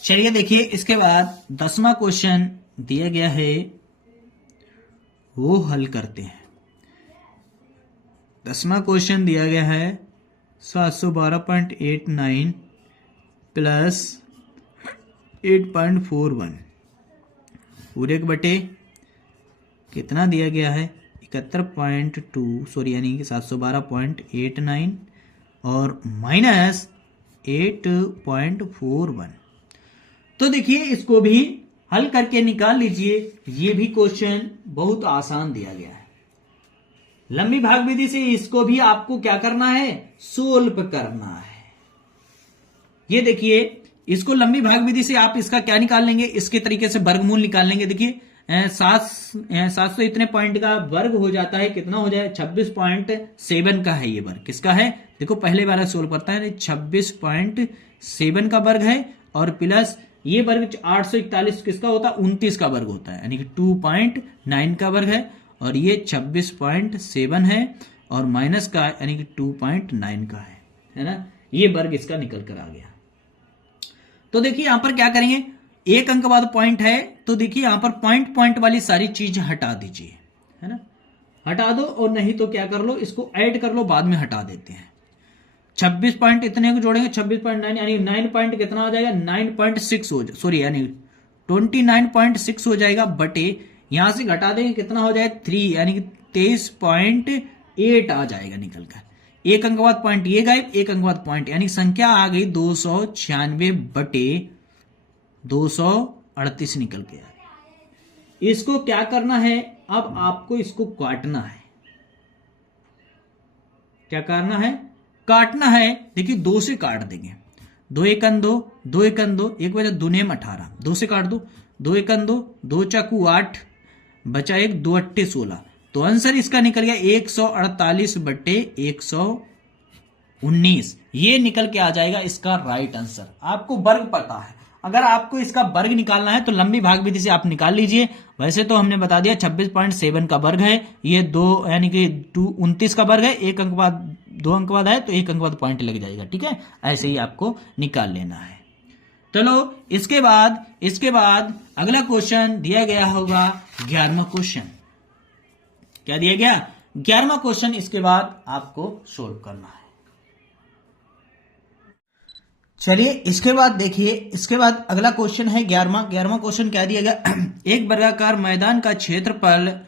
चलिए देखिए इसके बाद 10वां क्वेश्चन दिया गया है, वो हल करते हैं। 10वां क्वेश्चन दिया गया है 712.89 प्लस 8.41 पूरे के बटे कितना दिया गया है, 71.2 यानी कि 712.89 और माइनस 8.41। तो देखिए इसको भी हल करके निकाल लीजिए। ये भी क्वेश्चन बहुत आसान दिया गया है। लंबी भाग विधि से इसको भी आपको क्या करना है, सोल्व करना है। ये देखिए इसको लंबी भाग विधि से आप इसका क्या निकाल लेंगे, इसके तरीके से वर्गमूल निकाल लेंगे। देखिए 700 इतने पॉइंट का वर्ग हो जाता है, कितना हो जाए, 26.7 का है ये वर्ग। किसका है, देखो पहले वाला सोल्व करता है, 26.7 का वर्ग है, और प्लस ये वर्ग 841 किसका होता है, 29 का वर्ग होता है, यानी कि 2.9 का वर्ग है, और ये 26.7 है, और माइनस का यानी कि 2.9 का है ना। ये वर्ग इसका निकल कर आ गया। तो देखिए यहां पर क्या करेंगे, एक अंक बाद पॉइंट है, तो देखिए यहां पर पॉइंट वाली सारी चीज हटा दीजिए, है ना, हटा दो, और नहीं तो क्या कर लो, इसको ऐड कर लो, बाद में हटा देते हैं। 26 पॉइंट इतने को जोड़ेंगे 26.9 यानी 9 पॉइंट कितना हो जाएगा, 9.6 हो जाए, यानी 29.6 हो जाएगा, बटे यहां से घटा देंगे कितना हो जाएगा 3 यानी कि 23.8 आ जाएगा निकल कर। एक अंक बाद पॉइंट ये गायब, एक अंक बाद पॉइंट, यानी संख्या आ गई 296 बटे 238 निकल के आ गई। इसको क्या करना है, अब आपको इसको काटना है। क्या करना है, काटना है। देखिए 2 से काट देंगे, 2 एकन 2, 2 एकन 2, एक बचा दुने में 18, 2 से काट दो, 2 एकन 2, 2 चाकू 8, बचा एक, 2 अट्टे 16। तो आंसर इसका निकल गया 148/119। ये निकल के आ जाएगा इसका राइट आंसर। आपको वर्ग पता है, अगर आपको इसका वर्ग निकालना है तो लंबी भाग विधि से आप निकाल लीजिए। वैसे तो हमने बता दिया 26.7 का वर्ग है, ये 2 यानी कि 29 का वर्ग है, 1 अंक बाद 2 अंक बाद है तो 1 अंक बाद पॉइंट लग जाएगा। ठीक है, ऐसे ही आपको निकाल लेना है। चलो इसके बाद अगला क्वेश्चन दिया गया होगा 11वां क्वेश्चन। क्या दिया गया, 11वां क्वेश्चन इसके बाद आपको सोल्व करना है। चलिए इसके बाद देखिए, इसके बाद अगला क्वेश्चन है 11वां क्वेश्चन क्या दिया गया। एक वर्गाकार मैदान का क्षेत्रफल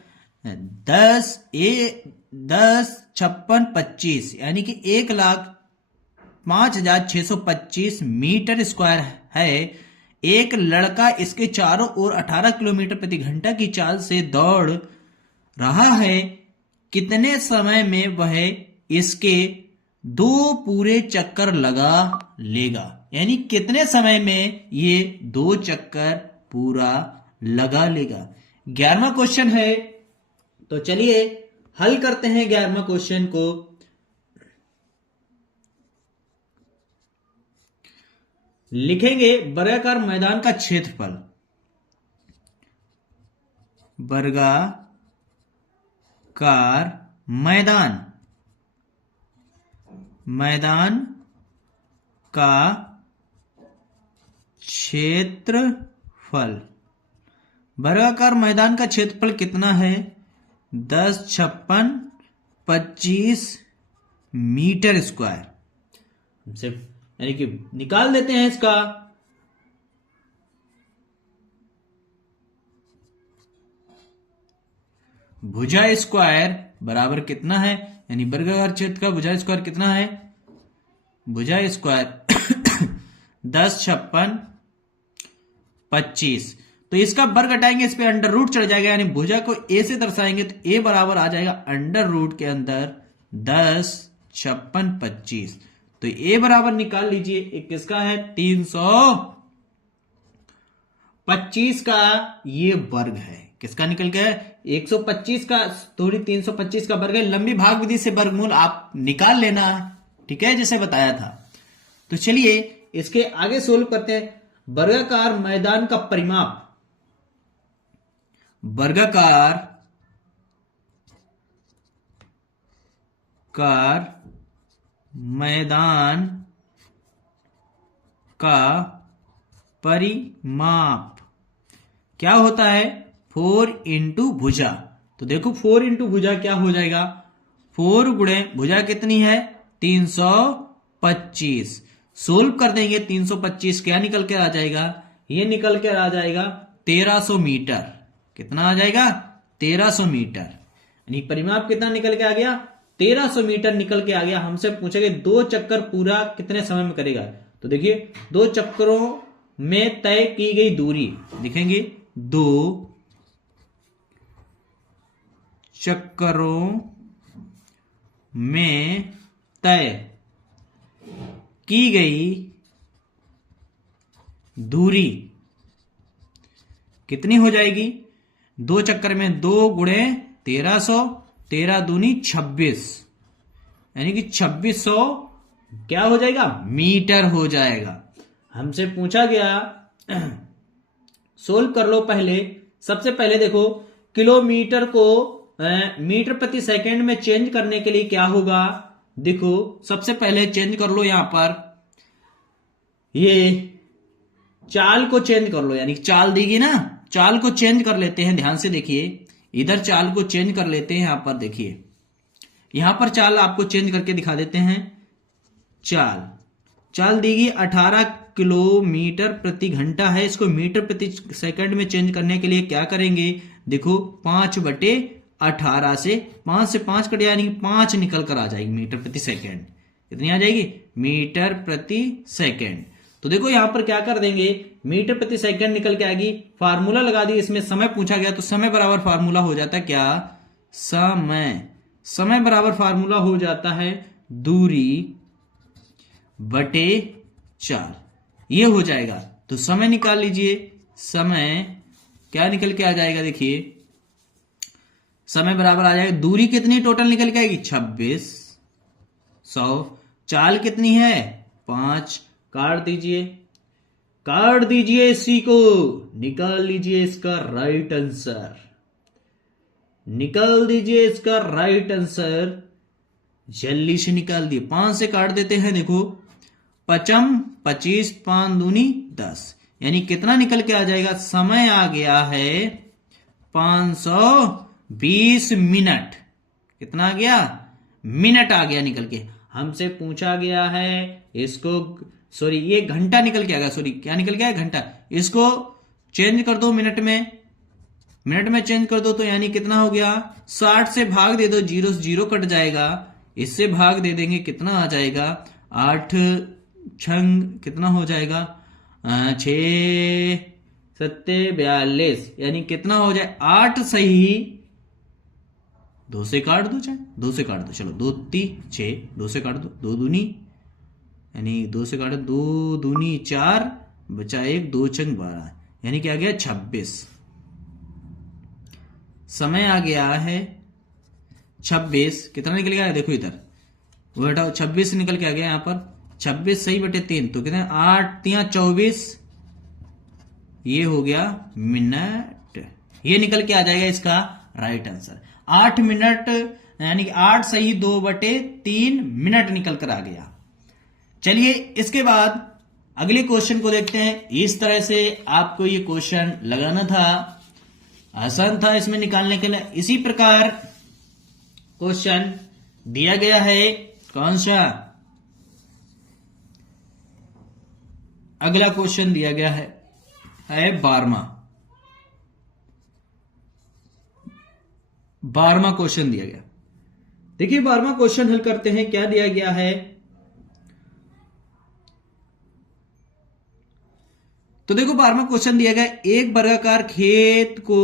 10 56 25 यानी कि 1,05,625 मीटर स्क्वायर है। एक लड़का इसके चारों ओर 18 किलोमीटर प्रति घंटा की चाल से दौड़ रहा है। कितने समय में वह इसके 2 पूरे चक्कर लगा लेगा, यानी कितने समय में ये 2 चक्कर पूरा लगा लेगा। 11वां क्वेश्चन है, तो चलिए हल करते हैं 11वां क्वेश्चन को। लिखेंगे वर्गाकार मैदान का क्षेत्रफल, वर्गाकार मैदान का क्षेत्रफल, वर्गाकार मैदान का क्षेत्रफल कितना है, 10 56 25 मीटर स्क्वायर। सिर्फ यानी कि निकाल देते हैं इसका। भुजा स्क्वायर बराबर कितना है, यानी वर्गाकार क्षेत्र का भुजा स्क्वायर कितना है, भुजा स्क्वायर 10 56 25। तो इसका वर्ग हटाएंगे, इस पे अंडर रूट चढ़ जाएगा, यानी भुजा को ए से दर्शाएंगे तो ए बराबर आ जाएगा अंडर रूट के अंदर 10 56 25। तो ए बराबर निकाल लीजिए, एक किसका है 325 का ये वर्ग है। किसका निकल गया, 125 का थोड़ी 325 का वर्ग है। लंबी भाग विधि से वर्गमूल आप निकाल लेना, ठीक है, जैसे बताया था। तो चलिए इसके आगे सोल्व करते हैं। वर्गाकार मैदान का परिमाप, वर्गाकार मैदान का परिमाप क्या होता है, 4 इंटू भुजा। तो देखो 4 इंटू भुजा क्या हो जाएगा, 4 गुणे भुजा कितनी है 325। सोल्व कर देंगे, 325 क्या निकल के आ जाएगा, ये निकल के आ जाएगा 1300 मीटर। कितना आ जाएगा 1300 मीटर, यानी परिमाप कितना निकल के आ गया 1300 मीटर निकल के आ गया। हमसे पूछेंगे 2 चक्कर पूरा कितने समय में करेगा। तो देखिए 2 चक्करों में तय की गई दूरी लिखेंगे, 2 चक्करों में तय की गई दूरी कितनी हो जाएगी, 2 चक्कर में 2 गुणे 1300, 13 दूनी 26, यानी कि 2600 क्या हो जाएगा मीटर हो जाएगा। हमसे पूछा गया सोल्व कर लो। पहले सबसे पहले देखो किलोमीटर को मीटर प्रति सेकंड में चेंज करने के लिए क्या होगा, देखो सबसे पहले चेंज कर लो, यहां पर ये चाल को चेंज कर लो, यानी चाल देगी ना, चाल को चेंज कर लेते हैं। ध्यान से देखिए, इधर चाल को चेंज कर लेते हैं। यहां पर देखिए, यहां पर चाल आपको चेंज करके दिखा देते हैं। चाल देगी 18 किलोमीटर प्रति घंटा है, इसको मीटर प्रति सेकंड में चेंज करने के लिए क्या करेंगे, देखो 5/18 से 5 से 5 कट यानी 5 निकल कर आ जाएगी मीटर प्रति सेकंड। कितनी आ जाएगी मीटर प्रति सेकंड। तो देखो यहां पर क्या कर देंगे, मीटर प्रति सेकंड निकल के आएगी, फार्मूला लगा दी। इसमें समय पूछा गया तो समय बराबर फार्मूला हो जाता है क्या, समय बराबर फार्मूला हो जाता है दूरी बटे 4, ये हो जाएगा। तो समय निकाल लीजिए। समय क्या निकल के आ जाएगा, देखिए समय बराबर आ जाएगा, दूरी कितनी टोटल निकल के आएगी 26, 100, चाल कितनी है 5, काट दीजिए, काट दीजिए इसी को, निकाल लीजिए इसका राइट आंसर, निकाल दीजिए इसका राइट आंसर, जल्दी से निकाल दिए। 5 से काट देते हैं, देखो 55, 25, 5 दूनी 10, यानी कितना निकल के आ जाएगा, समय आ गया है 520 मिनट। कितना आ गया, मिनट आ गया निकल के। हमसे पूछा गया है इसको, सॉरी ये घंटा निकल के आ गया, सॉरी क्या निकल गया, घंटा। इसको चेंज कर दो मिनट में, मिनट में चेंज कर दो तो यानी कितना हो गया, 60 से भाग दे दो, 0 से 0 कट जाएगा, इससे भाग दे देंगे, कितना आ जाएगा 8 छंग कितना हो जाएगा 6 7 42, यानी कितना हो जाए 8 सही, 2 से काट दो, चाहे 2 से काट दो, चलो 2 3 6, 2 से काट दो, 2 दूनी यानी 2 से काटो, 2 दूनी 4 बचा 1, 2 छंग 12, यानी क्या आ गया 26। समय आ गया है 26, कितना निकल गया है देखो इधर, वो हटाओ 26 निकल के आ गया यहाँ पर, 26 सही बटे 3, तो कितने 8 3 24, ये हो गया मिनट, ये निकल के आ जाएगा इसका राइट आंसर। 8 मिनट यानी कि 8 सही 2 बटे 3 मिनट निकल कर आ गया। चलिए इसके बाद अगले क्वेश्चन को देखते हैं। इस तरह से आपको ये क्वेश्चन लगाना था, आसान था इसमें निकालने के लिए। इसी प्रकार क्वेश्चन दिया गया है, कौन सा, अगला क्वेश्चन दिया गया है 12वां क्वेश्चन दिया गया। देखिए 12वां क्वेश्चन हल करते हैं। क्या दिया गया है, तो देखो 12वां क्वेश्चन दिया गया, एक वर्गाकार खेत को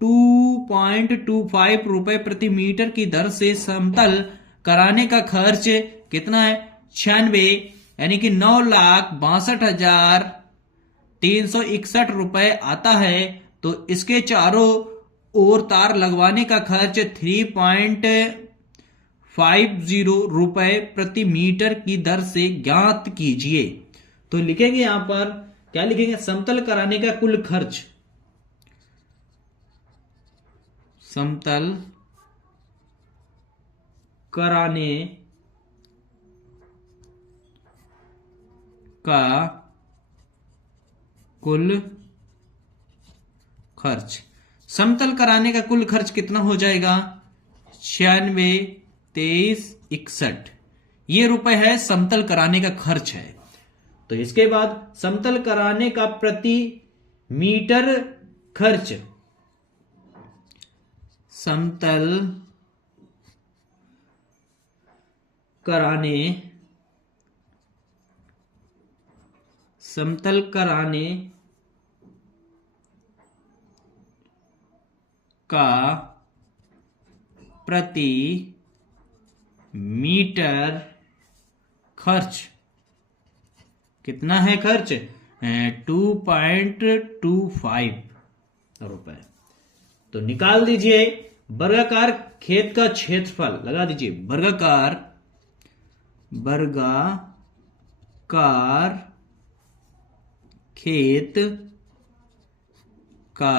2.25 रुपए प्रति मीटर की दर से समतल कराने का खर्च कितना है 96, यानी कि 9,62,361 रुपए आता है। तो इसके चारों ओर तार लगवाने का खर्च 3.50 रुपए प्रति मीटर की दर से ज्ञात कीजिए। तो लिखेंगे यहां पर, क्या लिखेंगे, समतल कराने का कुल खर्च, समतल कराने का कुल खर्च, समतल कराने का कुल खर्च कितना हो जाएगा 96, 23, 61, ये रुपए है समतल कराने का खर्च है। तो इसके बाद समतल कराने का प्रति मीटर खर्च, समतल कराने का प्रति मीटर खर्च कितना है, खर्च 2.25 रुपए। तो निकाल दीजिए वर्गाकार खेत का क्षेत्रफल, लगा दीजिए वर्गाकार खेत का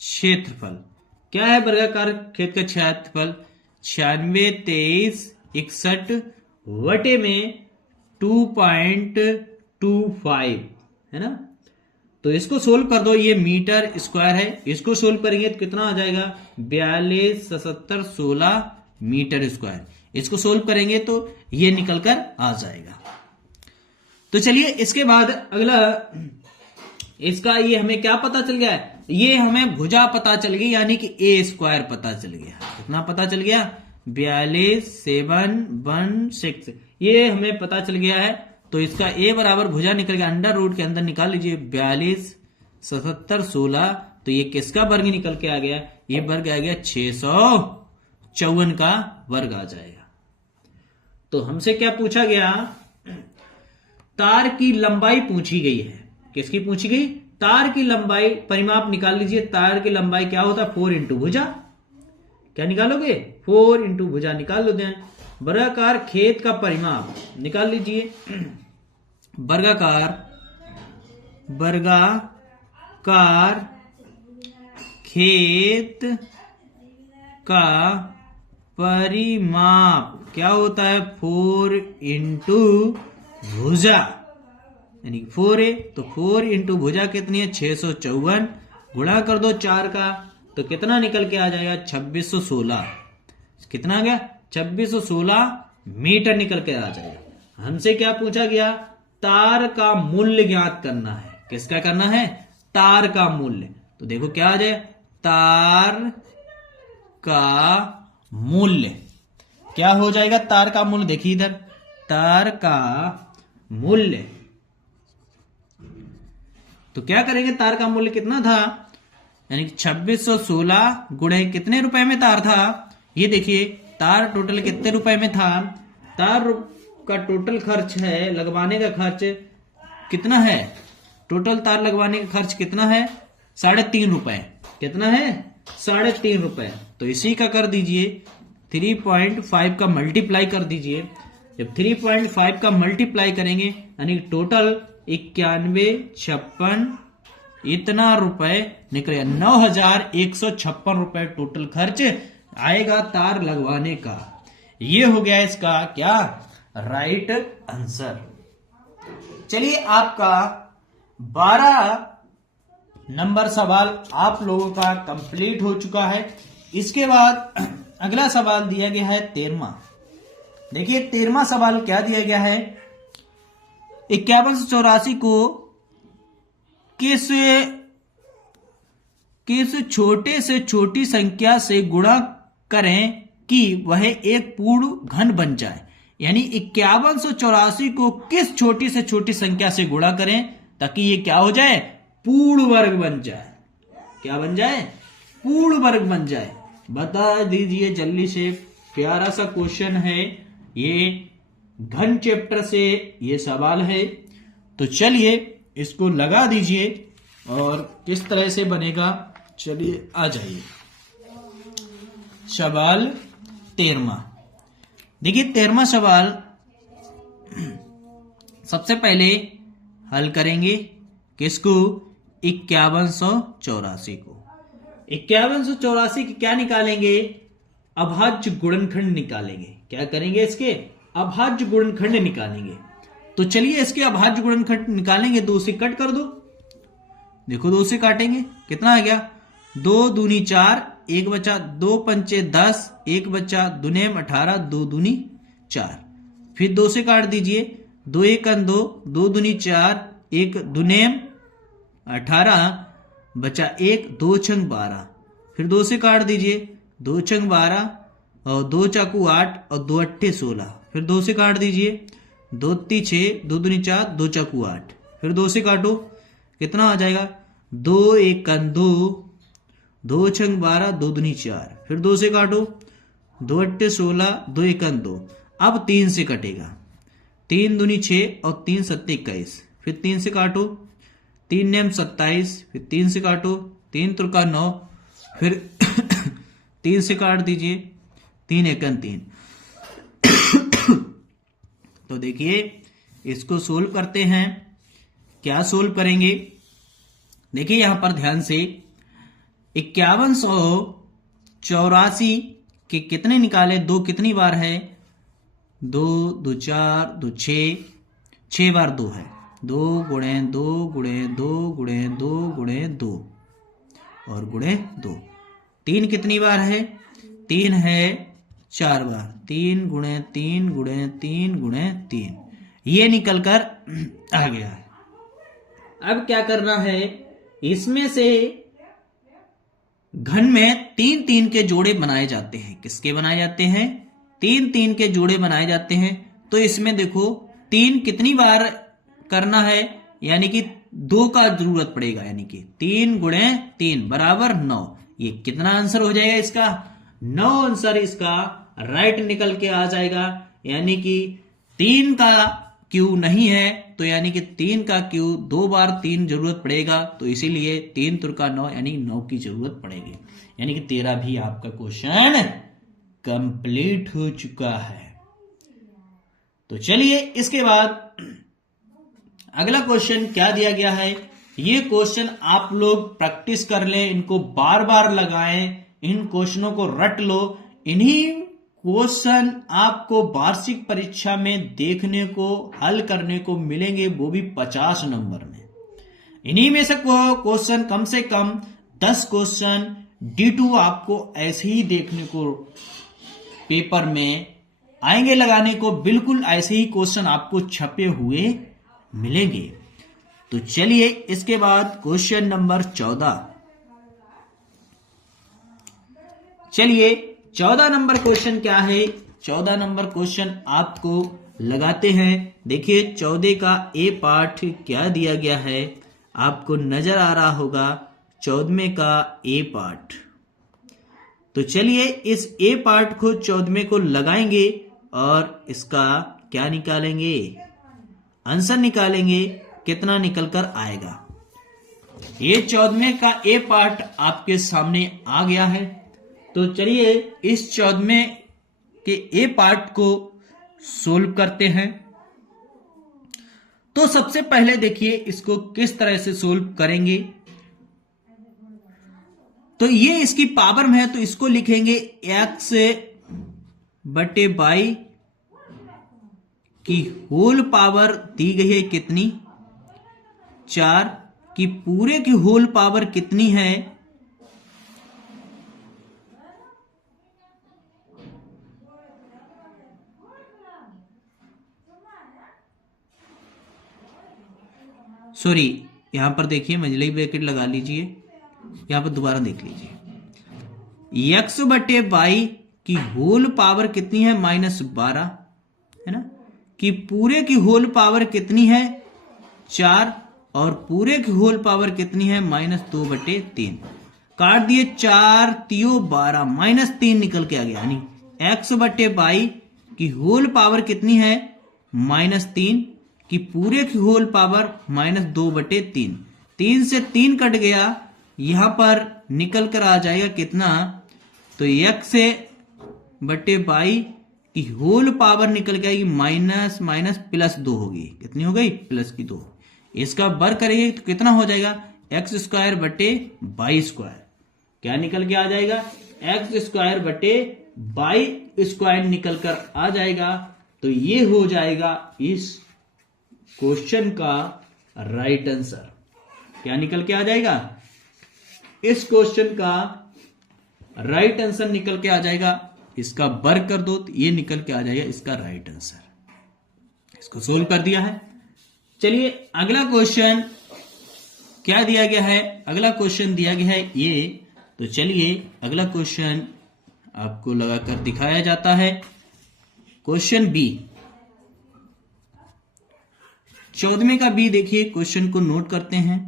क्षेत्रफल, क्या है वर्गाकार खेत का क्षेत्रफल 96, 23, 61 वटे में 2.25 है ना। तो इसको सोल्व कर दो, ये मीटर स्क्वायर है, इसको सोल्व करेंगे तो कितना आ जाएगा 42, 77, 16 मीटर स्क्वायर। इसको सोल्व करेंगे तो ये निकल कर आ जाएगा। तो चलिए इसके बाद अगला, इसका ये हमें क्या पता चल गया है, ये हमें भुजा पता चल गई, यानी कि ए स्क्वायर पता चल गया। कितना पता चल गया 42, 716, ये हमें पता चल गया है। तो इसका ए बराबर भुजा निकल गया, अंडर रूट के अंदर निकाल लीजिए 42, 77, 16, तो ये किसका वर्ग निकल के आ गया, ये वर्ग आ गया 654 का वर्ग आ जाएगा। तो हमसे क्या पूछा गया, तार की लंबाई पूछी गई है। किसकी पूछी गई, तार की लंबाई। परिमाप निकाल लीजिए, तार की लंबाई क्या होता है 4 इंटू भुजा। क्या निकालोगे 4 इंटू भुजा निकाल लो दें। वर्गाकार खेत का परिमाप निकाल लीजिए, वर्गाकार खेत का परिमाप क्या होता है 4 इंटू भुजा, यानी 4 है तो 4 इंटू भुजा कितनी है 654, गुणा कर दो 4 का तो कितना निकल के आ जाएगा 2616। कितना आ गया 2616 मीटर निकल के आ जाएगा। हमसे क्या पूछा गया, तार का मूल्य ज्ञात करना है। किसका करना है, तार का मूल्य। तो देखो क्या आ जाए, तार का मूल्य क्या हो जाएगा, तार का मूल्य देखिए इधर, तार का मूल्य। तो क्या करेंगे, तार का मूल्य कितना था, यानी 2616 गुणे कितने रुपए में तार था, ये देखिए तार टोटल कितने रुपए में था। तार का टोटल खर्च है, लगवाने का खर्च कितना है, टोटल तार लगवाने का खर्च कितना है 3.5 रुपए। कितना है 3.5 रुपए। तो इसी का कर दीजिए 3.5 का मल्टीप्लाई कर दीजिए। जब 3.5 का मल्टीप्लाई करेंगे यानी टोटल 9156 इतना रुपए निकलेगा, 9156 रुपए टोटल खर्च आएगा तार लगवाने का। ये हो गया इसका क्या, राइट आंसर। चलिए आपका 12 नंबर सवाल आप लोगों का कंप्लीट हो चुका है। इसके बाद अगला सवाल दिया गया है 13वां। देखिए 13वां सवाल क्या दिया गया है, 5184 को किस छोटे से छोटी संख्या से गुणा करें कि वह एक पूर्ण घन बन जाए। यानी 5184 को किस छोटी से छोटी संख्या से गुणा करें ताकि ये क्या हो जाए, पूर्ण वर्ग बन जाए। क्या बन जाए, पूर्ण वर्ग बन जाए। बता दीजिए जल्दी से, प्यारा सा क्वेश्चन है ये, घन चैप्टर से ये सवाल है। तो चलिए इसको लगा दीजिए और किस तरह से बनेगा, चलिए आ जाइए। सवाल 13वां, देखिए 13वां सवाल सबसे पहले हल करेंगे किसको, 5184 को। 5184 की क्या निकालेंगे, अभाज्य गुणनखंड निकालेंगे। क्या करेंगे, इसके अभाज्य गुणनखंड निकालेंगे। तो चलिए इसके अभाज्य गुणनखंड निकालेंगे, 2 से कट कर दो। देखो 2 से काटेंगे कितना आ गया, 2 दूनी 4, 1 बचा, 2 पंचे 10, 1 बचा, 2 नेम 18, 2 दूनी 4। फिर 2 से काट दीजिए, 2 1 2, 2 दूनी 4, 1 2 नेम 18 बचा 1, 2 छंग 12। फिर 2 से काट दीजिए, 2 छंग 12 और 2 चाकू 8 और 2 अट्ठे 16। फिर 2 से काट दीजिए, 2 ती 6, 2 दूनी 4, 2 चाकू 8। फिर 2 से काटो कितना आ जाएगा, 2 1 2, 2 छंग 12, 2 दूनी 4। फिर 2 से काटो, 2 अट्ठे 16, 2 1 2। अब 3 से कटेगा, 3 दूनी 6 और 3 सत्ते 21। फिर 3 से काटो, 3 नेम 27। फिर 3 से काटो, 3 तुरका 9। फिर 3 से काट दीजिए, 3 1 3। तो देखिए इसको सोल्व करते हैं। क्या सोल्व करेंगे, देखिए यहां पर ध्यान से, 5184 के कितने निकाले, 2 कितनी बार है, 2 2 4 2 6 बार 2 है, 2 गुणे 2 गुणे 2 गुणे 2 गुणे 2 और गुणे 2। 3 कितनी बार है, 3 है 4 बार, 3 गुणे 3 गुणे 3 गुणे 3। ये निकलकर आ गया है। अब क्या करना है, इसमें से घन में 3 3 के जोड़े बनाए जाते हैं। किसके बनाए जाते हैं, 3 3 के जोड़े बनाए जाते हैं। तो इसमें देखो 3 कितनी बार करना है, यानी कि 2 का जरूरत पड़ेगा, यानी कि 3 गुणे 3 बराबर 9। ये कितना आंसर हो जाएगा इसका, 9 आंसर इसका राइट निकल के आ जाएगा। यानी कि 3 का क्यू नहीं है, तो यानी कि 3 का क्यू 2 बार 3 जरूरत पड़ेगा, तो इसीलिए 3 तुर्का 9 यानी 9 की जरूरत पड़ेगी। यानी कि 13 भी आपका क्वेश्चन कंप्लीट हो चुका है। तो चलिए इसके बाद अगला क्वेश्चन क्या दिया गया है, ये क्वेश्चन आप लोग प्रैक्टिस कर लें, इनको बार बार लगाएं, इन क्वेश्चनों को रट लो। इन्हीं क्वेश्चन आपको वार्षिक परीक्षा में देखने को, हल करने को मिलेंगे, वो भी 50 नंबर में। इन्हीं में से क्वेश्चन कम से कम 10 क्वेश्चन D2 आपको ऐसे ही देखने को पेपर में आएंगे लगाने को, बिल्कुल ऐसे ही क्वेश्चन आपको छपे हुए मिलेंगे। तो चलिए इसके बाद क्वेश्चन नंबर 14। चलिए 14 नंबर क्वेश्चन क्या है, 14 नंबर क्वेश्चन आपको लगाते हैं। देखिए 14 का ए पार्ट क्या दिया गया है, आपको नजर आ रहा होगा 14वें का ए पार्ट। तो चलिए इस ए पार्ट को 14वें को लगाएंगे और इसका क्या निकालेंगे, आंसर निकालेंगे, कितना निकल कर आएगा। ये 14वें का ए पार्ट आपके सामने आ गया है। तो चलिए इस 14वें के ए पार्ट को सोल्व करते हैं। तो सबसे पहले देखिए इसको किस तरह से सोल्व करेंगे। तो ये इसकी पावर में है, तो इसको लिखेंगे x बटे बाई की होल पावर दी गई है कितनी, 4 की पूरे की होल पावर कितनी है, सॉरी यहां पर देखिए मंझली ब्रैकेट लगा लीजिए, यहां पर दोबारा देख लीजिए, x बटे बाई की होल पावर कितनी है, -12 है ना, कि पूरे की होल पावर कितनी है 4, और पूरे की होल पावर कितनी है -2 बटे 3। काट दिए 4 3 12, -3 निकल के आ गया। यानी x बटे बाई की होल पावर कितनी है -3, की पूरे की होल पावर -2 बटे 3। 3 से 3 कट गया, यहां पर निकल कर आ जाएगा कितना, तो x बटे बाई की होल पावर निकल के आएगी माइनस माइनस +2 होगी, कितनी हो गई +2। इसका वर्ग करेंगे तो कितना हो जाएगा, x² बटे y²। क्या निकल के आ जाएगा, x² बटे y² निकल कर आ जाएगा। तो ये हो जाएगा इस क्वेश्चन का राइट आंसर। क्या निकल के आ जाएगा, इस क्वेश्चन का राइट आंसर निकल के आ जाएगा। इसका वर्ग कर दो तो ये निकल के आ जाएगा इसका राइट आंसर। इसको सोल्व कर दिया है। चलिए अगला क्वेश्चन क्या दिया गया है, अगला क्वेश्चन दिया गया है ये। तो चलिए अगला क्वेश्चन आपको लगाकर दिखाया जाता है। क्वेश्चन बी, 14वें का बी देखिए, क्वेश्चन को नोट करते हैं।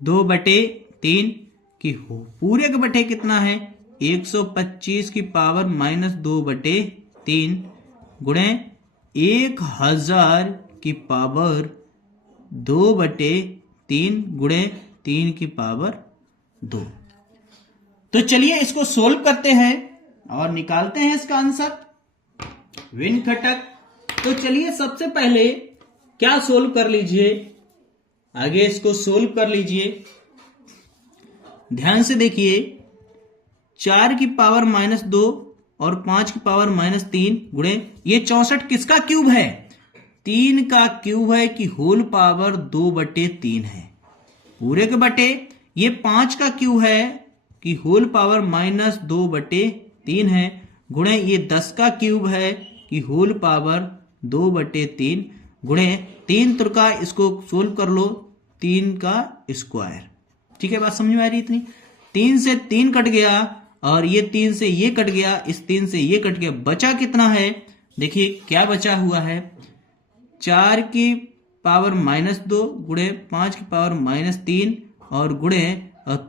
दो बटे 3 की पूरे के बटे कितना है 125 की पावर -2 बटे 3 गुणे 1000 की पावर 2 बटे 3 गुणे 3 की पावर 2। तो चलिए इसको सोल्व करते हैं और निकालते हैं इसका आंसर विन खटक। तो चलिए सबसे पहले क्या सोल्व कर लीजिए, आगे इसको सोल्व कर लीजिए। ध्यान से देखिए, 4 की पावर -2 और 5 की पावर -3 गुणे ये 64 किसका क्यूब है, 3 का क्यूब है कि होल पावर 2 बटे 3 है। पूरे के बटे ये 5 का क्यूब है कि होल पावर -2 बटे 3 है, गुणे ये 10 का क्यूब है कि होल पावर 2 बटे 3 गुणे 3 तुर्का, इसको सोल्व कर लो 3 का स्क्वायर। ठीक है, बात समझ में आ रही इतनी। 3 से 3 कट गया और ये 3 से ये कट गया, इस 3 से ये कट गया, बचा कितना है, देखिए क्या बचा हुआ है, 4 की पावर -2 गुणे 5 की पावर -3 और गुणे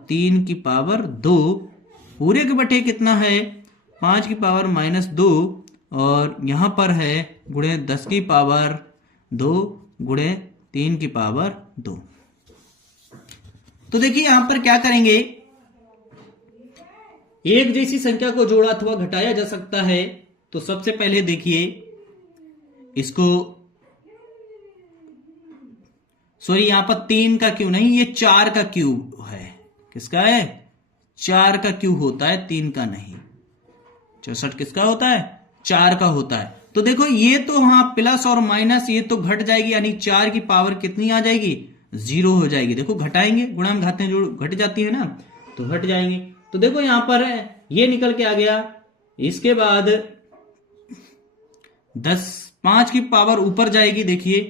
3 की पावर 2 पूरे के बटे कितना है 5 की पावर -2 और यहाँ पर है गुणे 10 की पावर 2 गुणे 3 की पावर 2। तो देखिए यहां पर क्या करेंगे, एक जैसी संख्या को जोड़ा अथवा घटाया जा सकता है। तो सबसे पहले देखिए इसको, सॉरी यहां पर 3 का क्यूब नहीं, ये 4 का क्यूब है। किसका है? 4 का क्यूब होता है, 3 का नहीं। 64 किसका होता है? 4 का होता है। तो देखो ये तो वहां प्लस और माइनस ये तो घट जाएगी, यानी 4 की पावर कितनी आ जाएगी? 0 हो जाएगी। देखो घटाएंगे, गुणा में घाते जो घट जाती है ना, तो घट जाएंगे। तो देखो यहां पर ये निकल के आ गया। इसके बाद 5 की पावर ऊपर जाएगी, देखिए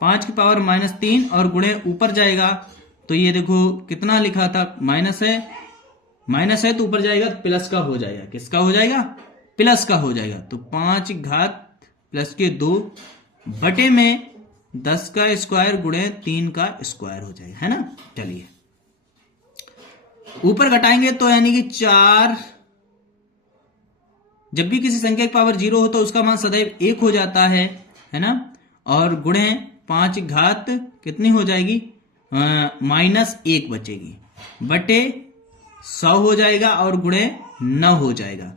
5 की पावर -3 और गुणे ऊपर जाएगा। तो ये देखो कितना लिखा था, माइनस है तो ऊपर जाएगा तो प्लस का हो जाएगा। किसका हो जाएगा? प्लस का हो जाएगा। तो 5 घात प्लस के 2 बटे में 10 का स्क्वायर गुणे 3 का स्क्वायर हो जाएगा, है ना। चलिए ऊपर घटाएंगे तो यानी कि 4, जब भी किसी संख्या की पावर 0 हो तो उसका मान सदैव 1 हो जाता है ना। और गुणे 5 घात कितनी हो जाएगी? -1 बचेगी, बटे 100 हो जाएगा और गुणे 9 हो जाएगा।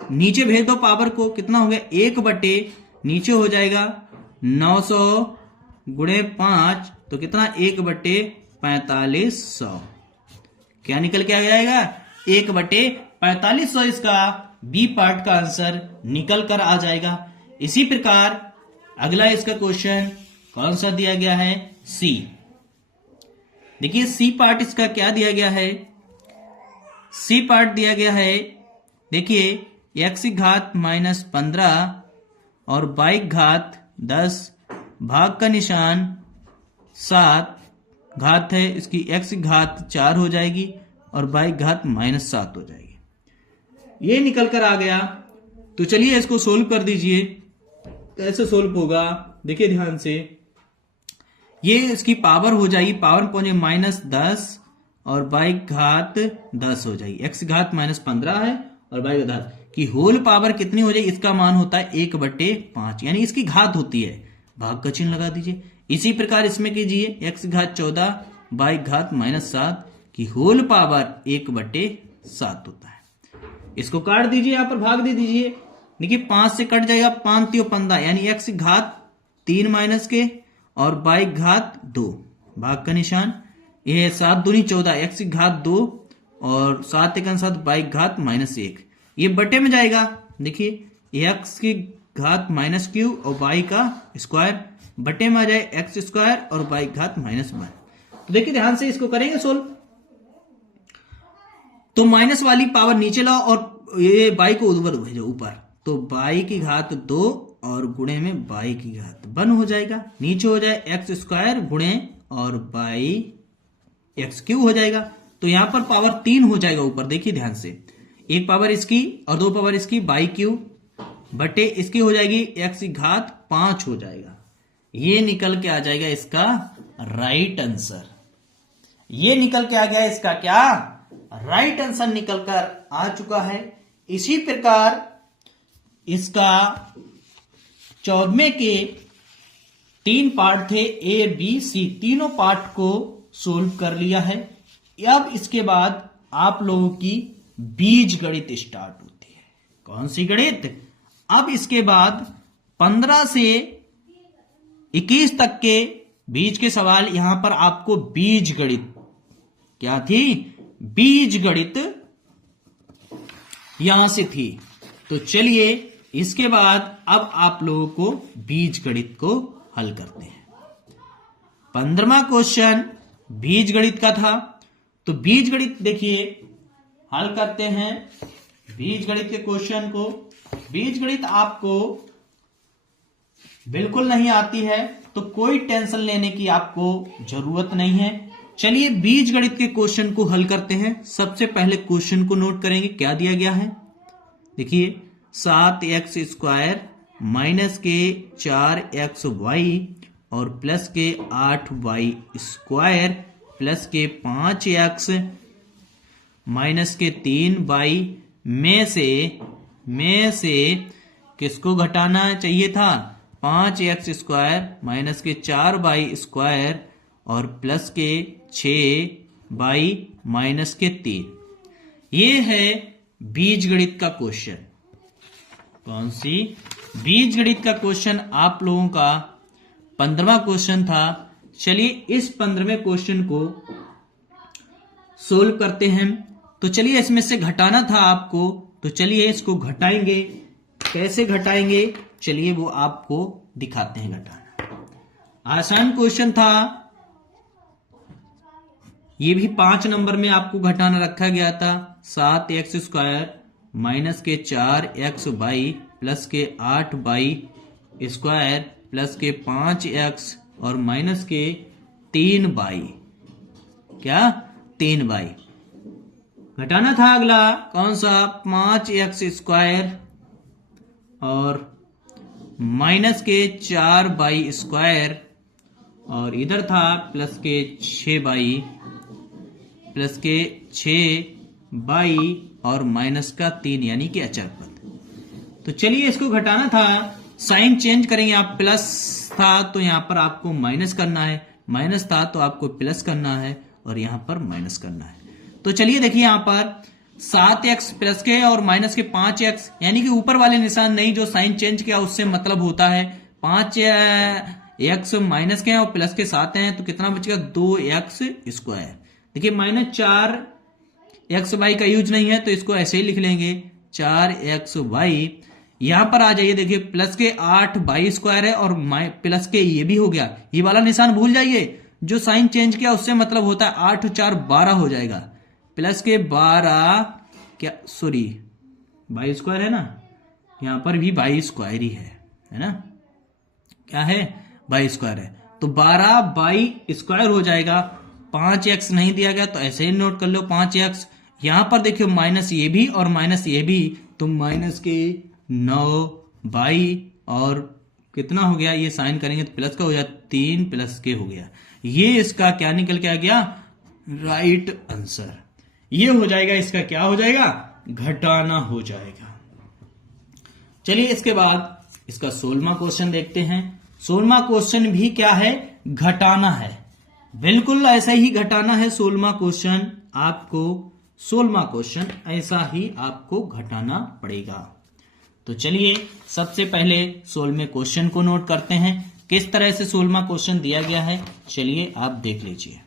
नीचे भेज दो पावर को, कितना हो गया? 1 बटे नीचे हो जाएगा 900 गुणे 5 तो कितना? 1 बटे 4500। क्या निकल के आ जाएगा? 1 बटे 4500 इसका बी पार्ट का आंसर निकल कर आ जाएगा। इसी प्रकार अगला इसका क्वेश्चन कौन सा दिया गया है? सी। देखिए सी पार्ट इसका क्या दिया गया है? सी पार्ट दिया गया है, देखिए x घात -15 और y घात 10 भाग का निशान 7 घात है, इसकी x घात 4 हो जाएगी और y घात -7 हो जाएगी। ये निकल कर आ गया। तो चलिए इसको सोल्व कर दीजिए। कैसे सोल्व होगा देखिए ध्यान से। ये इसकी पावर हो जाएगी, पावर पहुंचे -10 और y घात 10 हो जाएगी। x घात -15 है और y घात की होल पावर कितनी हो जाएगी? इसका मान होता है 1/5, यानी इसकी घात होती है, भाग का चिन्ह लगा दीजिए। इसी प्रकार इसमें कीजिए, x घात 14 y घात -7 की होल पावर 1/7 होता है। इसको काट दीजिए, यहां पर भाग दे दीजिए। देखिए 5 से कट जाएगा, 5 3 15, यानी x घात 3 माइनस के और y घात 2 भाग का निशान, ये 7 दूनी 14, x घात 2 और 7 1 7 y घात -1, ये बटे में जाएगा। देखिए x की घात -q और y का स्क्वायर बटे में आ जाए x स्क्वायर और y घात -1। तो देखिए ध्यान से इसको करेंगे सोल्व। तो माइनस वाली पावर नीचे लाओ और ये y को ऊपर भेजो ऊपर, तो y की घात 2 और गुणे में y की घात 1 हो जाएगा। नीचे हो जाए x स्क्वायर गुणे और y x क्यूब हो जाएगा। तो यहां पर पावर 3 हो जाएगा ऊपर, देखिए ध्यान से, एक पावर इसकी और 2 पावर इसकी y क्यूब बटे इसकी हो जाएगी x की घात 5 हो जाएगा। ये निकल के आ जाएगा इसका राइट आंसर। ये निकल के आ गया इसका क्या? राइट आंसर निकल कर आ चुका है। इसी प्रकार इसका 14वें के 3 पार्ट थे, ए बी सी, तीनों पार्ट को सोल्व कर लिया है। अब इसके बाद आप लोगों की बीज गणित स्टार्ट होती है। कौन सी गणित? अब इसके बाद 15 से 21 तक के बीज के सवाल, यहां पर आपको बीज गणित क्या थी? बीज गणित यहां से थी। तो चलिए इसके बाद अब आप लोगों को बीज गणित को हल करते हैं। 15वां क्वेश्चन बीज गणित का था। तो बीज गणित देखिए हल करते हैं बीज गणित के क्वेश्चन को। बीज गणित आपको बिल्कुल नहीं आती है तो कोई टेंशन लेने की आपको जरूरत नहीं है। चलिए बीज गणित के क्वेश्चन को हल करते हैं। सबसे पहले क्वेश्चन को नोट करेंगे, क्या दिया गया है। देखिए 7x स्क्वायर माइनस के 4xy और प्लस के 8y स्क्वायर प्लस के 5x माइनस के 3y में से किसको घटाना चाहिए था? 5x स्क्वायर माइनस के 4y स्क्वायर और प्लस के 6y माइनस के 3। ये है बीजगणित का क्वेश्चन। कौन सी? बीजगणित का क्वेश्चन आप लोगों का 15वां क्वेश्चन था। चलिए इस 15वें क्वेश्चन को सोल्व करते हैं। तो चलिए इसमें से घटाना था आपको, तो चलिए इसको घटाएंगे। कैसे घटाएंगे चलिए वो आपको दिखाते हैं घटाना। आसान क्वेश्चन था, ये भी 5 नंबर में आपको घटाना रखा गया था। 7x स्क्वायर माइनस के 4xy प्लस के 8y स्क्वायर प्लस के 5x और माइनस के 3y। क्या? 3y घटाना था। अगला कौन सा? 5x स्क्वायर और माइनस के 4y स्क्वायर और इधर था प्लस के 6y प्लस के 6y और माइनस का 3 यानी कि अचर पद। तो चलिए इसको घटाना था। साइन चेंज करेंगे। आप प्लस था तो यहां पर आपको माइनस करना है, माइनस था तो आपको प्लस करना है और यहां पर माइनस करना है। तो चलिए देखिए यहां पर 7x प्लस के और माइनस के 5x यानी कि ऊपर वाले निशान नहीं, जो साइन चेंज किया उससे मतलब होता है 5x माइनस के और प्लस के 7 हैं तो कितना बचेगा? 2x square. देखिए -4xy का यूज नहीं है तो इसको ऐसे ही लिख लेंगे 4xy। यहां पर आ जाइए, देखिए प्लस के 8y स्क्वायर है और प्लस के ये भी हो गया। ये वाला निशान भूल जाइए, जो साइन चेंज किया उससे मतलब होता है 8 और 4 12 हो जाएगा। प्लस के 12 क्या सॉरी y स्क्वायर है ना, यहां पर भी y स्क्वायर ही है ना? क्या है? y स्क्वायर है तो 12y स्क्वायर हो जाएगा। 5x नहीं दिया गया तो ऐसे ही नोट कर लो 5x। यहां पर देखियो माइनस ये भी और माइनस ये भी, तो माइनस के 9y और कितना हो गया? ये साइन करेंगे तो प्लस का हो जाए 3 प्लस के हो गया। ये इसका क्या निकल के आ गया? Right answer. ये हो जाएगा, इसका क्या हो जाएगा? घटाना हो जाएगा। चलिए इसके बाद इसका 16वां क्वेश्चन देखते हैं। 16वां क्वेश्चन भी क्या है? घटाना है। बिल्कुल ऐसा ही घटाना है 16वां क्वेश्चन आपको। 16वां क्वेश्चन ऐसा ही आपको घटाना पड़ेगा। तो चलिए सबसे पहले 16वें क्वेश्चन को नोट करते हैं। किस तरह से 16वां क्वेश्चन दिया गया है चलिए आप देख लीजिए।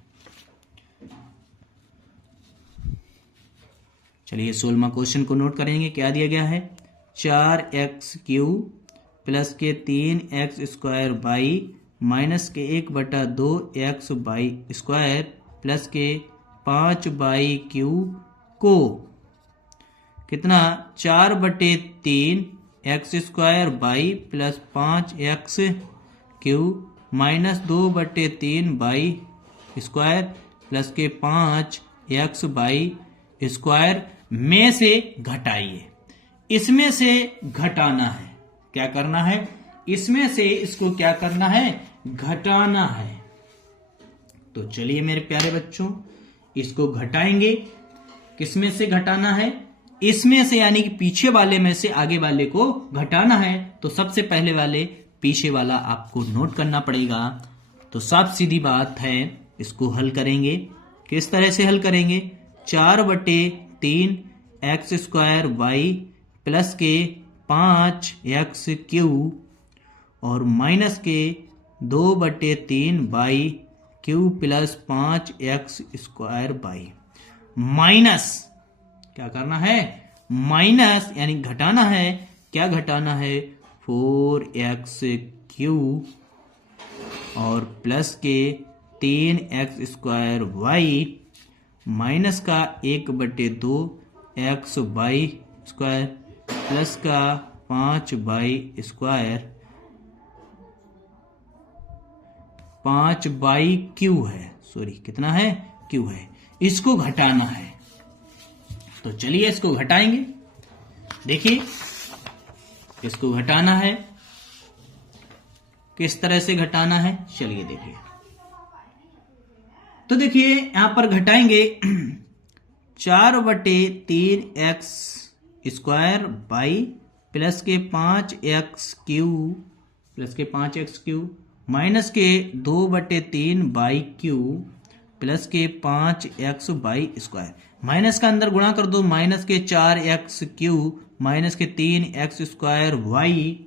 चलिए 16वां क्वेश्चन को नोट करेंगे। क्या दिया गया है? 4x³ प्लस के 3x स्क्वायर बाई माइनस के 1/2x स्क्वायर प्लस के 5y³ को कितना? 4/3 x² by plus 5x³ minus 2/3 square plus के 5x स्क्वायर में से घटाइए। इसमें से घटाना है। क्या करना है? इसमें से इसको क्या करना है? घटाना है। तो चलिए मेरे प्यारे बच्चों इसको घटाएंगे। किसमें से घटाना है? इसमें से, यानी कि पीछे वाले में से आगे वाले को घटाना है। तो सबसे पहले वाले पीछे वाला आपको नोट करना पड़ेगा। तो साफ सीधी बात है, इसको हल करेंगे। किस तरह से हल करेंगे? 4/3 x² y प्लस के 5x³ और माइनस के 2/3 y³ plus 5x² y minus, क्या करना है? माइनस यानी घटाना है। क्या घटाना है? 4x³ और प्लस के 3x² y माइनस का 1/2x² प्लस का 5y² 5y³ है, सॉरी कितना है? q है। इसको घटाना है। तो चलिए इसको घटाएंगे। देखिए इसको घटाना है किस तरह से घटाना है, चलिए देखिए। तो देखिए यहां पर घटाएंगे 4/3x स्क्वायर बाई प्लस के 5x क्यू माइनस के 2/3 बाई क्यू प्लस के 5x बाई स्क्वायर। माइनस का अंदर गुणा कर दो, माइनस के 4x क्यू माइनस के 3x स्क्वायर वाई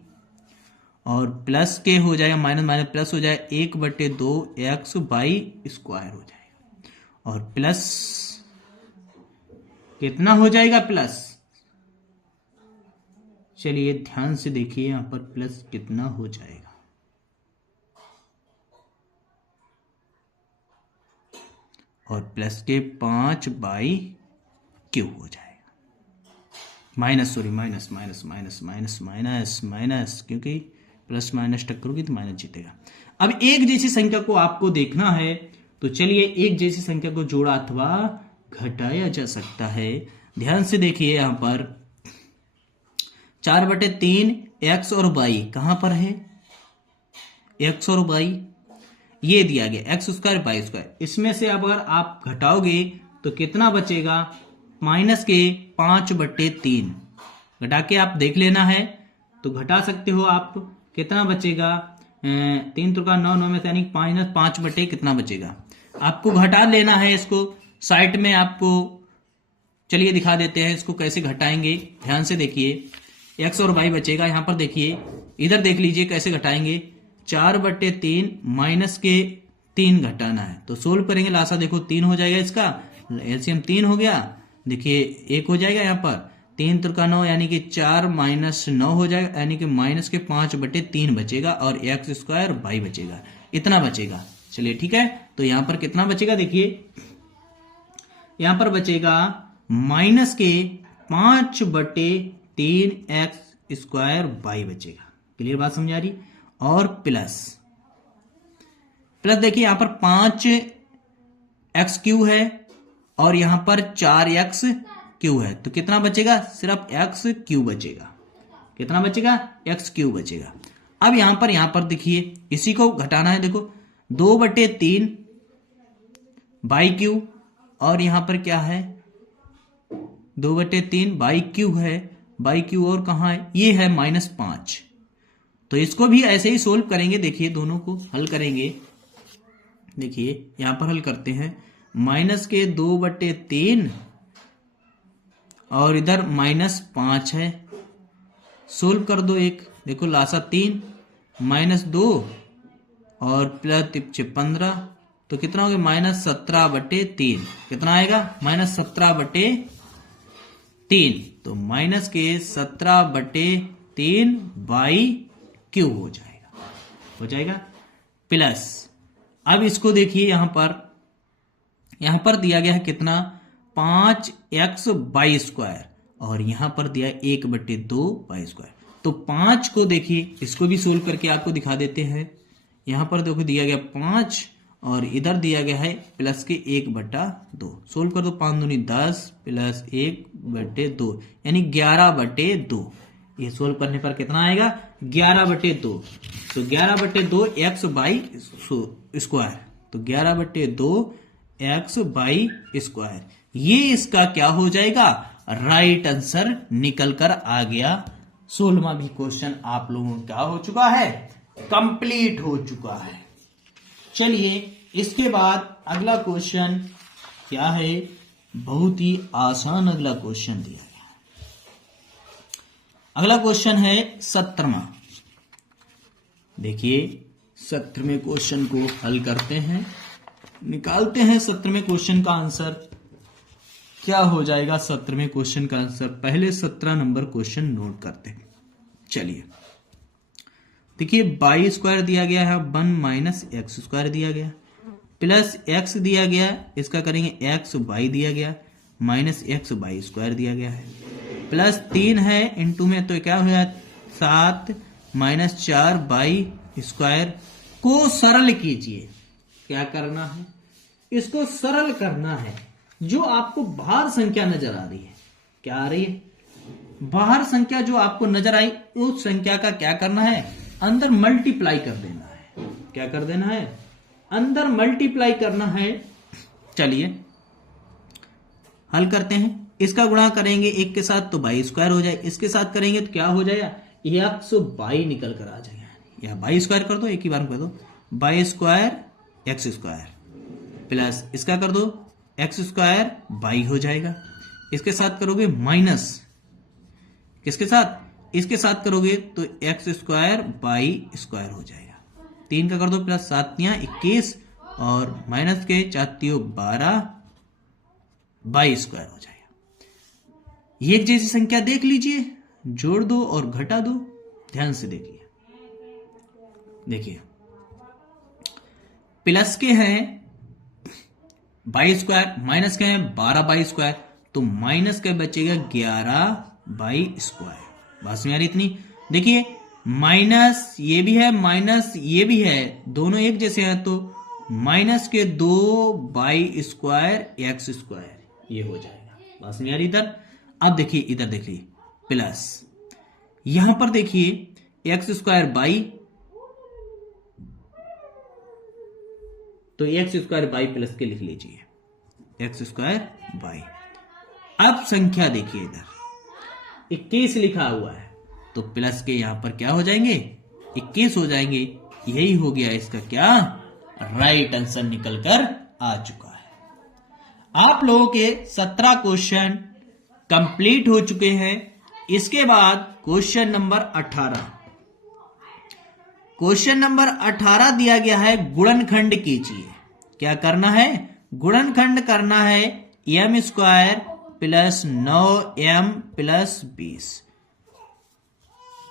और प्लस के हो जाएगा माइनस माइनस प्लस हो जाएगा 1/2x बाई स्क्वायर हो जाएगा और प्लस कितना हो जाएगा प्लस, चलिए ध्यान से देखिए यहां पर प्लस कितना हो जाएगा। और प्लस के 5/क्यू हो जाएगा। माइनस माइनस क्योंकि प्लस माइनस टक्कर होगी तो माइनस जीतेगा। अब एक जैसी संख्या को आपको देखना है तो चलिए एक जैसी संख्या को जोड़ा अथवा घटाया जा सकता है। ध्यान से देखिए यहां पर 4/3 x और y कहां पर है, x और y ये दिया गया x स्क्वायर बाई स्क्वायर। इसमें से अब अगर आप घटाओगे तो कितना बचेगा, माइनस के 5/3 घटा के आप देख लेना है तो घटा सकते हो आप। कितना बचेगा, 3 तुका 9 में से यानी माइनस 5 कितना बचेगा, आपको घटा लेना है इसको। साइड में आपको चलिए दिखा देते हैं इसको कैसे घटाएंगे। ध्यान से देखिए x और y बचेगा, यहां पर देखिए इधर देख लीजिए कैसे घटाएंगे। 4/3 माइनस के 3 घटाना है तो सोल्व करेंगे, लासा देखो 3 हो जाएगा, इसका एलसीएम 3 हो गया। देखिए 1 हो जाएगा यहाँ पर, 3 तुका 9 यानी कि 4 माइनस 9 हो जाएगा यानी कि माइनस के 5/3 बचेगा और x स्क्वायर y बचेगा, इतना बचेगा। चलिए ठीक है, तो यहां पर कितना बचेगा देखिए, यहां पर बचेगा माइनस के 5/3x स्क्वायर y बचेगा। क्लियर बात समझ आ रही। और प्लस देखिए यहां पर 5x क्यू है और यहां पर 4x क्यू है तो कितना बचेगा, सिर्फ x क्यू बचेगा। कितना बचेगा, x क्यू बचेगा। अब यहां पर देखिए इसी को घटाना है, देखो 2/3 बाई क्यू और यहां पर क्या है 2/3 बाई क्यू है, बाई क्यू और कहां है, ये है -5। तो इसको भी ऐसे ही सोल्व करेंगे। देखिए दोनों को हल करेंगे, देखिए यहां पर हल करते हैं, माइनस के 2/3 और इधर -5 है, सोल्व कर दो। एक देखो लासा 3 -2 और प्लस 15 तो कितना हो गया, -17/3। कितना आएगा, -17/3 तो माइनस के 17/3 बाई क्यू हो जाएगा प्लस। अब इसको देखिए यहां पर दिया गया है कितना, 5x बाई स्क्वायर और यहां पर दिया 1/2 बाई स्क्वायर। तो 5 को देखिए इसको भी सोल्व करके आपको दिखा देते हैं। यहां पर देखो दिया गया 5 और इधर दिया गया है प्लस के 1/2। सोल्व कर दो, 5 दूनी 10 प्लस 1/2 यानी 11/2। ये सोल्व करने पर कितना आएगा, 11/2। तो 11/2 x बाई स्क्वायर, तो 11/2 x बाई स्क्वायर, ये इसका क्या हो जाएगा, राइट आंसर निकल कर आ गया। 16वां भी क्वेश्चन आप लोगों का क्या हो चुका है, कंप्लीट हो चुका है। चलिए इसके बाद अगला क्वेश्चन क्या है, बहुत ही आसान अगला क्वेश्चन दिया गया। अगला क्वेश्चन है 17वां। देखिए 17वें क्वेश्चन को हल करते हैं, निकालते हैं 17वें क्वेश्चन का आंसर। क्या हो जाएगा 17वें क्वेश्चन का आंसर, पहले 17 नंबर क्वेश्चन नोट करते हैं। चलिए देखिए बाई स्क्वायर दिया गया है, 1 - x स्क्वायर दिया गया, प्लस x दिया गया, इसका करेंगे x बाई दिया गया, -x बाई स्क्वायर दिया गया है, प्लस 3 है इंटू में तो क्या हो गया 7 -4 बाई स्क्वायर को सरल कीजिए। क्या करना है, इसको सरल करना है। जो आपको बाहर संख्या नजर आ रही है, क्या आ रही है, बाहर संख्या जो आपको नजर आई उस संख्या का क्या करना है, अंदर मल्टीप्लाई कर देना है। क्या कर देना है? अंदर मल्टीप्लाई करना है। चलिए हल करते हैं। इसका गुणा करेंगे एक के साथ तो बाई स्क्वायर हो जाए, इसके साथ करेंगे तो क्या हो जाएगा? एक्स बाई निकल कर आ जाएगा। या बाई स्क्वायर कर दो, एक ही बार में कर दो, by square x square plus इसका कर दो एक्स स्क्वायर बाई हो जाएगा। इसके साथ करोगे माइनस, किसके साथ? इसके साथ करोगे तो एक्स स्क्वायर बाई स्क्वायर हो जाएगा। 3 का कर दो प्लस 7 तियां 21 और माइनस के 4 तियों 12 बाई स्क्वायर हो जाएगा। ये एक जैसी संख्या देख लीजिए, जोड़ दो और घटा दो। ध्यान से देखिए, देखिए प्लस के हैं बाई स्क्वायर, माइनस के हैं 12 बाई स्क्वायर, तो माइनस का बचेगा 11 बाई स्क्वायर। बात में आ रही इतनी? देखिए माइनस ये भी है, माइनस ये भी है, दोनों एक जैसे हैं, तो माइनस के 2 बाई स्क्वायर एक्स स्क्वायर ये हो जाएगा। बात में आ रही इधर? अब देखिए इधर देखिए प्लस, यहां पर देखिए एक्स स्क्वायर बाई, तो एक्स स्क्वायर बाई प्लस के लिख लीजिए एक्स स्क्वायर बाई। अब संख्या देखिए इधर 21 लिखा हुआ है, तो प्लस के यहां पर क्या हो जाएंगे? 21 हो जाएंगे। यही हो गया इसका क्या? राइट आंसर निकल कर आ चुका है। आप लोगों के 17 क्वेश्चन कंप्लीट हो चुके हैं। इसके बाद क्वेश्चन नंबर 18, क्वेश्चन नंबर 18 दिया गया है गुणनखंड कीजिए। क्या करना है? गुणनखंड करना है M square plus 9m plus 20,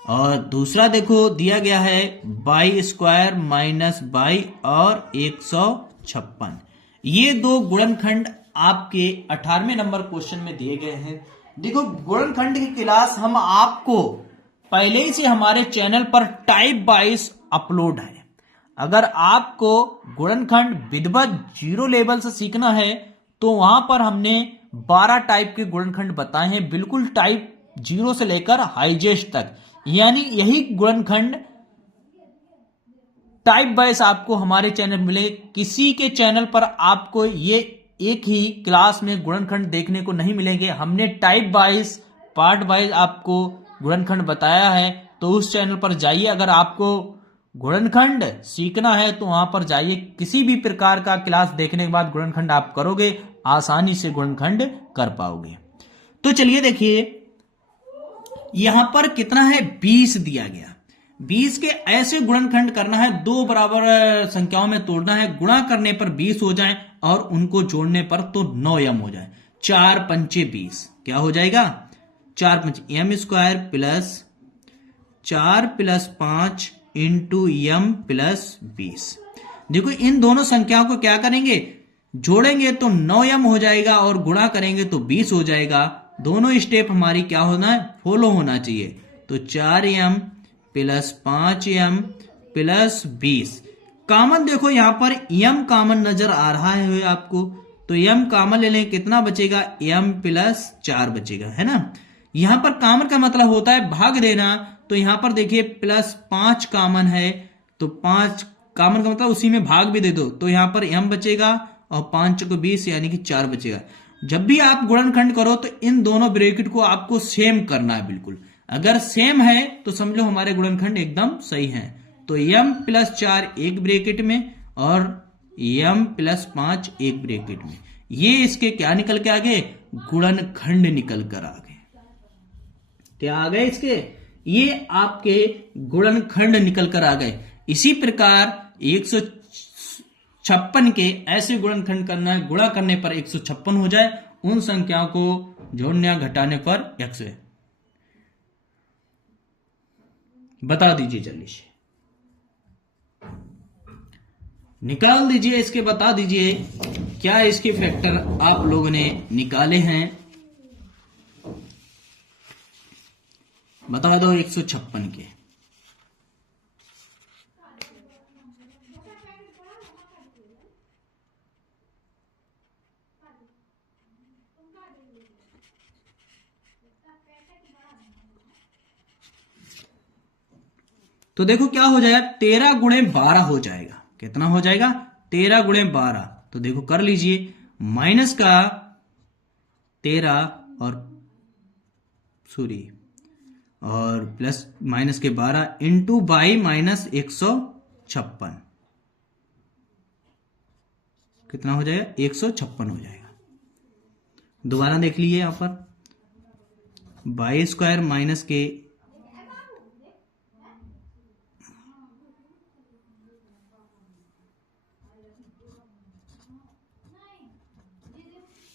और दूसरा देखो दिया गया है बाई स्क्वायर माइनस बाई और 156। ये दो गुणनखंड आपके 18वें नंबर क्वेश्चन में दिए गए हैं। देखो गुणनखंड की क्लास हम आपको पहले ही से हमारे चैनल पर टाइप वाइज अपलोड है। अगर आपको गुणनखंड विधिवत 0 लेवल से सीखना है तो वहां पर हमने 12 टाइप के गुणनखंड बताए हैं, बिल्कुल टाइप 0 से लेकर हाईजेस्ट तक। यानी यही गुणनखंड टाइप वाइज आपको हमारे चैनल मिले। किसी के चैनल पर आपको ये एक ही क्लास में गुणनखंड देखने को नहीं मिलेंगे। हमने टाइप वाइज पार्ट वाइज आपको गुणनखंड बताया है, तो उस चैनल पर जाइए। अगर आपको गुणनखंड सीखना है तो वहां पर जाइए। किसी भी प्रकार का क्लास देखने के बाद गुणनखंड आप करोगे, आसानी से गुणनखंड कर पाओगे। तो चलिए देखिए यहां पर कितना है? 20 दिया गया। 20 के ऐसे गुणनखंड करना है, दो बराबर संख्याओं में तोड़ना है, गुणा करने पर 20 हो जाए और उनको जोड़ने पर तो 9m हो जाए। 4 पंचे 20 क्या हो जाएगा? 4 पंचे m square plus 4 plus 5 into M plus 20। देखो इन दोनों संख्याओं को क्या करेंगे? जोड़ेंगे तो 9m हो जाएगा और गुणा करेंगे तो 20 हो जाएगा। दोनों स्टेप हमारी क्या होना है? फॉलो होना चाहिए। तो 4m plus 5m plus 20। Common देखो यहां पर m कॉमन नजर आ रहा है आपको, तो m कॉमन ले लें, कितना बचेगा? m प्लस 4 बचेगा, है ना। यहां पर कॉमन का मतलब होता है भाग देना, तो यहां पर देखिए प्लस 5 कॉमन है, तो 5 कॉमन का मतलब उसी में भाग भी दे दो, तो यहां पर m बचेगा और 5 को 20 यानी कि 4 बचेगा। जब भी आप गुणनखंड करो तो इन दोनों ब्रैकेट को आपको सेम करना है बिल्कुल। अगर सेम है तो समझ लो हमारे गुणनखंड एकदम सही है। तो m प्लस 4 एक ब्रैकेट में और m प्लस 5 एक ब्रैकेट में। ये इसके क्या निकल के आ गए? गुणनखंड निकल कर आ गए। क्या आ गए इसके? ये आपके गुणनखंड निकल कर आ गए। इसी प्रकार 156 के ऐसे गुणनखंड करना है, गुणा करने पर 156 हो जाए, उन संख्याओं को जोड़ने या घटाने पर x है। बता दीजिए जल्दी से, निकाल दीजिए इसके, बता दीजिए क्या इसके फैक्टर आप लोगों ने निकाले हैं। बता दो 156 के। तो देखो क्या हो जाएगा, 13 गुणे 12 हो जाएगा। कितना हो जाएगा, 13 गुणे 12। तो देखो कर लीजिए, माइनस का 13 और प्लस माइनस के 12 इंटू बाई माइनस 156। कितना हो जाएगा, 156 हो जाएगा। दोबारा देख लीजिए यहां पर, बाई स्क्वायर माइनस के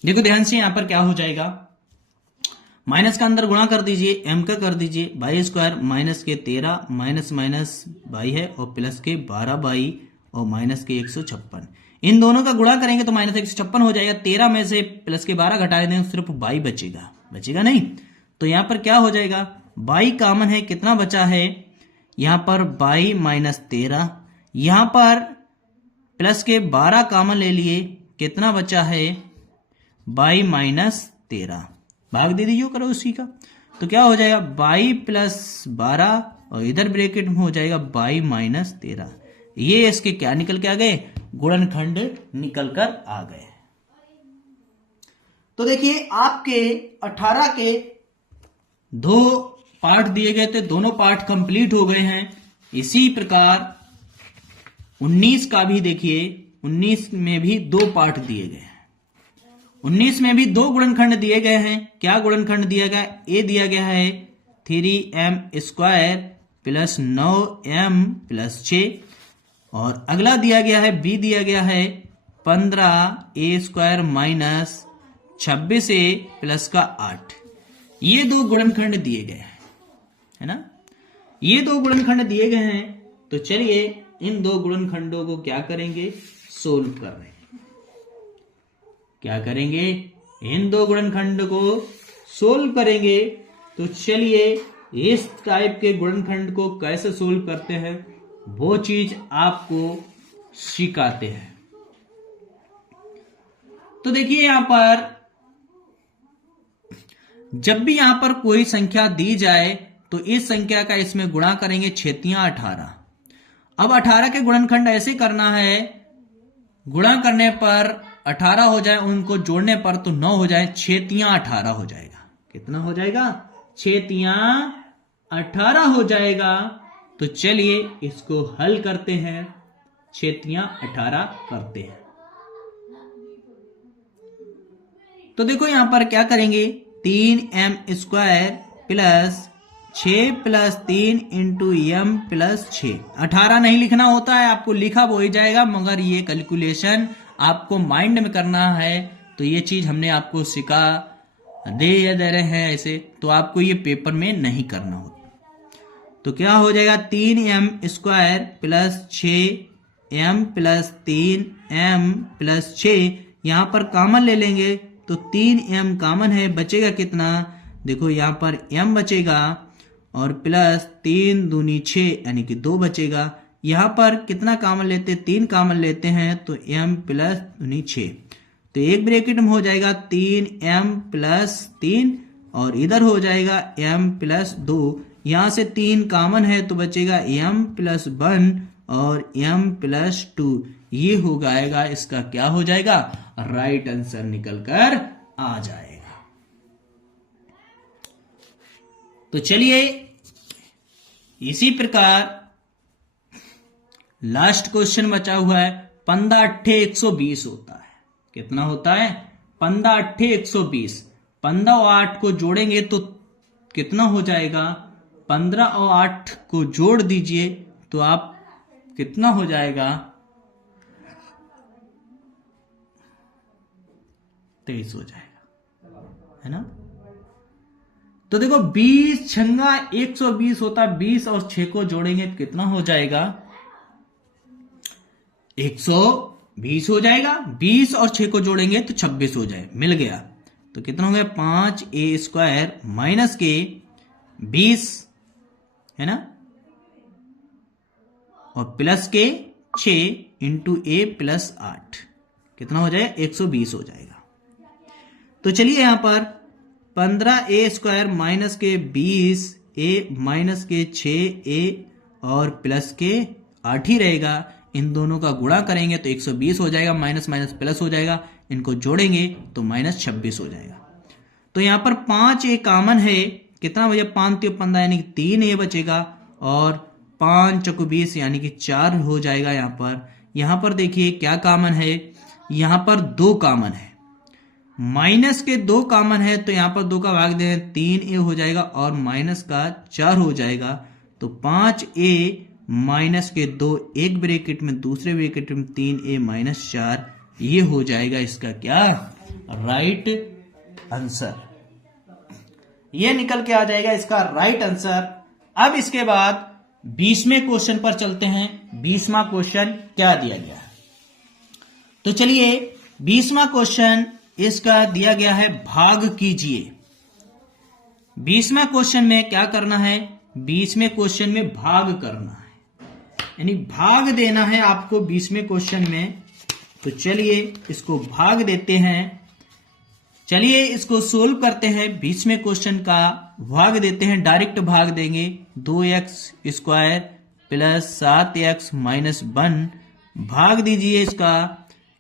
देखो ध्यान से यहां पर क्या हो जाएगा, माइनस का अंदर गुणा कर दीजिए, m का कर दीजिए, बाई स्क्वायर माइनस के 13 माइनस माइनस बाई है और प्लस के 12 बाई और माइनस के 156। इन दोनों का गुणा करेंगे तो माइनस 156 हो जाएगा। 13 में से प्लस के 12 घटा देंगे, सिर्फ बाई बचेगा, बचेगा नहीं। तो यहां पर क्या हो जाएगा, बाई कॉमन है, कितना बचा है यहां पर, बाई माइनस 13। यहां पर प्लस के 12 कॉमन ले लिए, कितना बचा है, बाई माइनस 13। भाग दे दीजिए करो उसी का, तो क्या हो जाएगा, बाई प्लस 12 और इधर ब्रैकेट में हो जाएगा बाई माइनस 13। ये इसके क्या निकल के आ गए, गुणनखंड निकल कर आ गए। तो देखिए आपके 18 के 2 पार्ट दिए गए थे, दोनों पार्ट कंप्लीट हो गए हैं। इसी प्रकार 19 का भी देखिए, 19 में भी 2 पार्ट दिए गए हैं। 19 में भी 2 गुणनखंड दिए गए हैं। क्या गुणनखंड दिया गया, ए दिया गया है 3m square plus 9m plus 6, और अगला दिया गया है बी दिया गया है 15a square minus 26a plus का 8। ये 2 गुणनखंड दिए गए हैं, है ना, ये 2 गुणनखंड दिए गए हैं। तो चलिए इन 2 गुणनखंडों को क्या करेंगे, सोल्व कर रहे हैं। क्या करेंगे, इन 2 गुणनखंड को सोल्व करेंगे। तो चलिए इस टाइप के गुणनखंड को कैसे सोल्व करते हैं वो चीज आपको सिखाते हैं। तो देखिए यहां पर जब भी यहां पर कोई संख्या दी जाए तो इस संख्या का इसमें गुणा करेंगे, 6 18। अब 18 के गुणनखंड ऐसे करना है, गुणा करने पर 18 हो जाए, उनको जोड़ने पर तो 9 हो जाए, 6 18 हो जाएगा। कितना हो जाएगा, 6 18 हो जाएगा। तो चलिए इसको हल करते हैं, 6 18 करते हैं। तो देखो यहां पर क्या करेंगे, 3m square plus 6 plus 3 into m plus 6। 18 नहीं लिखना होता है, आपको लिखा वो ही जाएगा, मगर ये कैलकुलेशन आपको माइंड में करना है। तो ये चीज हमने आपको सिखा दे रहे हैं ऐसे, तो आपको ये पेपर में नहीं करना होता। तो क्या हो जाएगा, 3m square plus 6m plus 3m plus 6। यहां पर कॉमन ले लेंगे तो 3m कॉमन है, बचेगा कितना, देखो यहां पर m बचेगा और प्लस 3 दूनी 6 यानी कि 2 बचेगा। यहां पर कितना कॉमन लेते हैं, 3 कॉमन लेते हैं तो m प्लस दूनी 6। तो एक ब्रैकेट में हो जाएगा 3m प्लस 3 और इधर हो जाएगा m प्लस 2। यहां से 3 कॉमन है तो बचेगा m प्लस 1 और m प्लस 2। ये हो जाएगा, इसका क्या हो जाएगा, राइट आंसर निकल कर आ जाएगा। तो चलिए इसी प्रकार लास्ट क्वेश्चन बचा हुआ है। 15 8 120 होता है, कितना होता है, 15 8 120। 15 और 8 को जोड़ेंगे तो कितना हो जाएगा, 15 और 8 को जोड़ दीजिए तो आप कितना हो जाएगा, 23 हो जाएगा, है ना। तो देखो 20 छंगा 120 होता है, 20 और 6 को जोड़ेंगे तो कितना हो जाएगा, 120 हो जाएगा। 20 और 6 को जोड़ेंगे तो 26 हो जाए, मिल गया। तो कितना हो गया, 5a स्क्वायर माइनस के 20, है ना, और प्लस के 6 इंटू a प्लस 8, कितना हो जाए, 120 हो जाएगा। तो चलिए यहां पर 15a स्क्वायर माइनस के 20a माइनस के 6a और प्लस के 8 ही रहेगा। इन दोनों का गुणा करेंगे तो 120 हो जाएगा, माइनस माइनस प्लस हो जाएगा, इनको जोड़ेंगे तो -26 हो जाएगा। तो यहाँ पर 5a कॉमन है, कितना बचा 5 3 15 यानी कि 3a बचेगा और 5 चौको 20 यानी कि 4 हो जाएगा। यहाँ पर देखिए क्या कॉमन है, यहाँ पर 2 कॉमन है, माइनस के 2 कॉमन है तो यहाँ पर 2 का भाग दें 3a हो जाएगा और माइनस का 4 हो जाएगा। तो 5a माइनस के 2 एक ब्रैकेट में, दूसरे ब्रैकेट में 3a माइनस 4, ये हो जाएगा इसका क्या राइट आंसर। ये निकल के आ जाएगा इसका राइट आंसर। अब इसके बाद 20वें क्वेश्चन पर चलते हैं। 20वां क्वेश्चन क्या दिया गया है, तो चलिए 20वां क्वेश्चन इसका दिया गया है भाग कीजिए। 20वां क्वेश्चन में क्या करना है, 20वें क्वेश्चन में भाग करना है, यानी भाग देना है आपको 20वें क्वेश्चन में। तो चलिए इसको भाग देते हैं, चलिए इसको सोल्व करते हैं। 20वें क्वेश्चन का भाग देते हैं, डायरेक्ट भाग देंगे। 2x² प्लस 7x माइनस 1 भाग दीजिए, इसका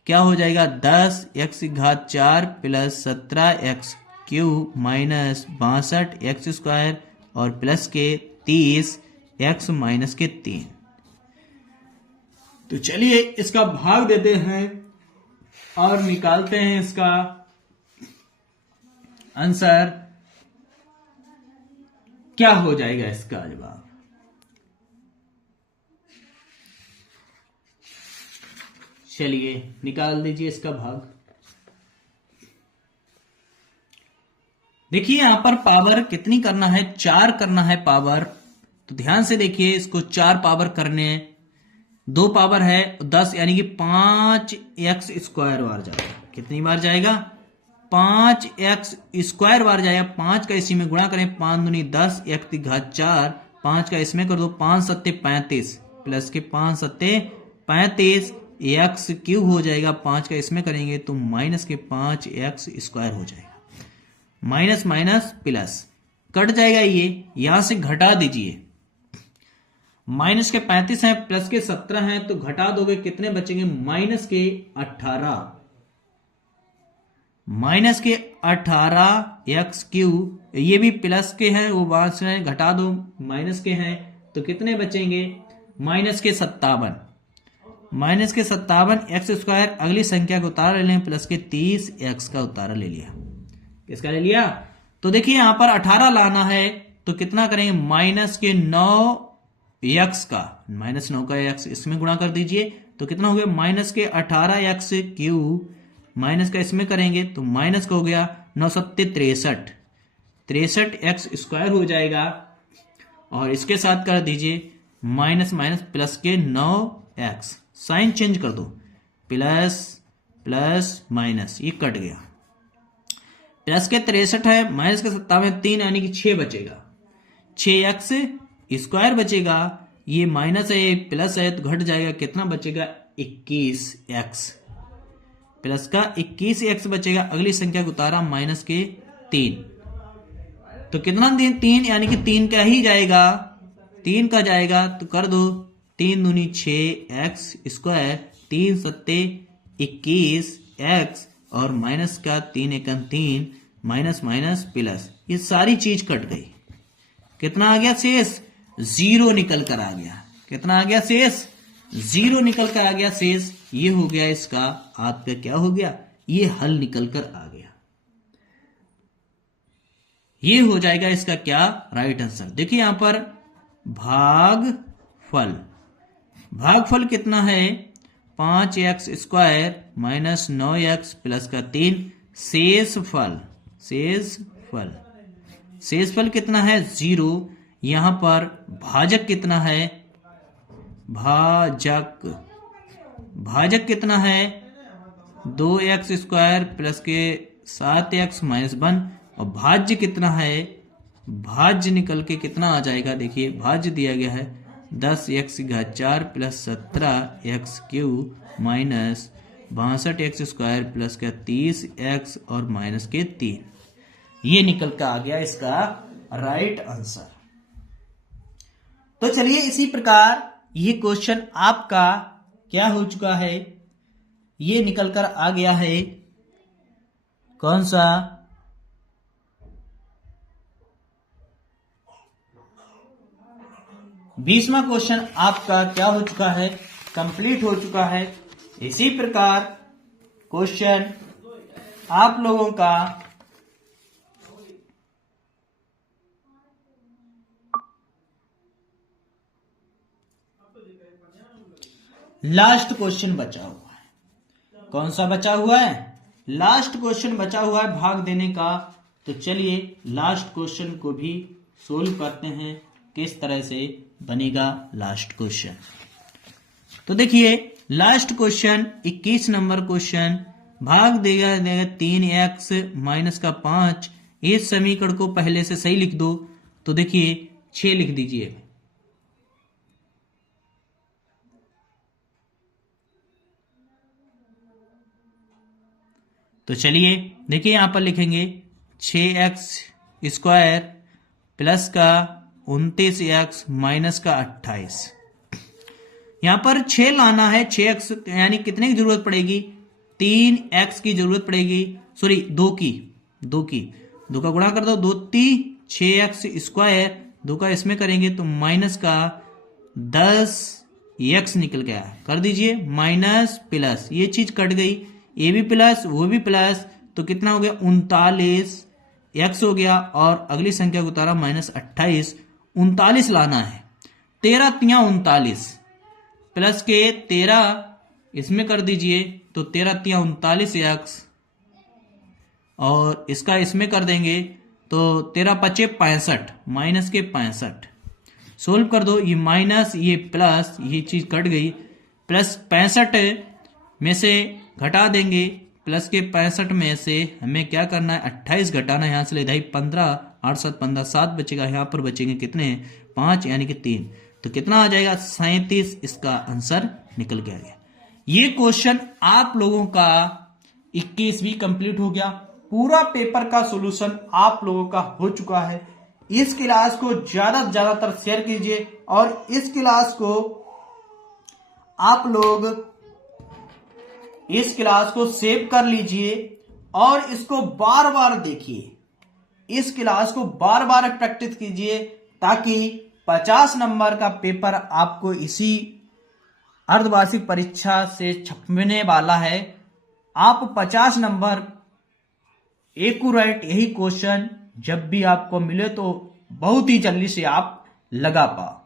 क्या हो जाएगा 10x⁴ plus 17x³ minus 62x² और प्लस के 30x माइनस के 3। तो चलिए इसका भाग देते हैं और निकालते हैं इसका आंसर। क्या हो जाएगा इसका जवाब, चलिए निकाल दीजिए इसका भाग। देखिए यहां पर पावर कितनी करना है, 4 करना है पावर। तो ध्यान से देखिए, इसको 4 पावर करने हैं, 2 पावर है 10 यानी कि 5x² बार जाएगा। कितनी बार जाएगा 5x² बार जाएगा। 5 का इसी में गुणा करें, 5 दूनी 10 x⁴, 5 का इसमें कर दो 5 7 35 प्लस के 5 7 35 x³ हो जाएगा। 5 का इसमें करेंगे तो माइनस के 5x² हो जाएगा। माइनस माइनस प्लस कट जाएगा, ये यहां से घटा दीजिए। माइनस के 35 हैं प्लस के 17 हैं तो घटा दोगे कितने बचेंगे माइनस के 18। माइनस के 18x³, ये भी प्लस के हैं, वो बाद से घटा दो, माइनस के हैं तो कितने बचेंगे माइनस के 57। माइनस के 57x², अगली संख्या को उतारा ले लें, प्लस के 30x का उतारा ले लिया। किसका ले लिया, तो देखिए यहां पर 18 लाना है तो कितना करेंगे माइनस के 9x का, माइनस 9 का x इसमें गुणा कर दीजिए तो कितना हो गया माइनस के 18x³, माइनस का इसमें करेंगे तो माइनस का हो गया 9 7 63, 63x² हो जाएगा। और इसके साथ कर दीजिए माइनस माइनस प्लस के 9x, साइन चेंज कर दो, प्लस प्लस माइनस, ये कट गया। प्लस के 63 है, माइनस के 57 3 यानी कि 6 बचेगा, 6x² बचेगा। ये माइनस है ये प्लस है तो घट जाएगा, कितना बचेगा 21x, प्लस का 21x बचेगा। अगली संख्या को उतारा माइनस के 3, तो कितना 3 यानी कि 3 का ही जाएगा, 3 का जाएगा तो कर दो 3 दूनी 6x², 3 7 21x और माइनस का 3 1 3, माइनस माइनस प्लस, ये सारी चीज कट गई। कितना आ गया शेष 0 निकल कर आ गया। कितना आ गया शेष 0 निकल कर आ गया शेष। ये हो गया इसका आपका क्या हो गया, ये हल निकल कर आ गया। ये हो जाएगा इसका क्या राइट आंसर। देखिए यहां पर भागफल, भागफल कितना है 5x² माइनस 9x प्लस का 3, शेषफल, शेषफल, शेषफल कितना है 0। यहां पर भाजक कितना है, भाजक, भाजक कितना है 2x² प्लस के 7x माइनस 1 और भाज्य कितना है, भाज्य निकल के कितना आ जाएगा, देखिए भाज्य दिया गया है 10x⁴ plus 17x³ minus 62x² plus का 30x और माइनस के 3। ये निकल कर आ गया इसका राइट आंसर। तो चलिए इसी प्रकार ये क्वेश्चन आपका क्या हो चुका है, ये निकल कर आ गया है कौन सा, 20वां क्वेश्चन आपका क्या हो चुका है, कंप्लीट हो चुका है। इसी प्रकार क्वेश्चन आप लोगों का लास्ट क्वेश्चन बचा हुआ है। कौन सा बचा हुआ है? लास्ट क्वेश्चन बचा हुआ है भाग देने का। तो चलिए लास्ट क्वेश्चन को भी सोल्व करते हैं, किस तरह से बनेगा लास्ट क्वेश्चन। तो देखिए लास्ट क्वेश्चन 21 नंबर क्वेश्चन, भाग देगा 3x माइनस का 5। इस समीकरण को पहले से सही लिख दो। तो देखिए 6 लिख दीजिए। तो चलिए देखिए यहां पर लिखेंगे 6x स्क्वायर प्लस का 29x माइनस का 28। यहां पर 6 लाना है, 6x यानी कितने की जरूरत पड़ेगी? 3x की जरूरत पड़ेगी, सॉरी 2 का गुणा कर दो, 2 3 6x स्क्वायर, 2 का इसमें करेंगे तो माइनस का 10x निकल गया। कर दीजिए माइनस प्लस, ये चीज कट गई, ये भी प्लस वो भी प्लस, तो कितना हो गया 39x हो गया। और अगली संख्या को उतारा -28, 39 लाना है। 13 तिया 39 प्लस के 13 इसमें कर दीजिए तो 13 तिया 39x, और इसका इसमें कर देंगे तो 13 पचे 65 माइनस के 65। सोल्व कर दो, ये माइनस ये प्लस, ये चीज कट गई। प्लस 65 में से घटा देंगे, प्लस के 65 में से हमें क्या करना है 28 घटाना है। यहां से ले जाए 15, 8 7 15, 7 बचेगा। यहां पर बचेंगे कितने 5 यानी कि 3, तो कितना आ जाएगा 37। इसका आंसर निकल गया। ये क्वेश्चन आप लोगों का 21 भी कंप्लीट हो गया। पूरा पेपर का सॉल्यूशन आप लोगों का हो चुका है। इस क्लास को ज्यादा से ज्यादातर शेयर कीजिए और इस क्लास को आप लोग इस क्लास को सेव कर लीजिए और इसको बार बार देखिए। इस क्लास को बार बार प्रैक्टिस कीजिए ताकि 50 नंबर का पेपर आपको इसी अर्धवार्षिक परीक्षा से छपने वाला है। आप 50 नंबर एक्यूरेट यही क्वेश्चन जब भी आपको मिले तो बहुत ही जल्दी से आप लगा पाओ।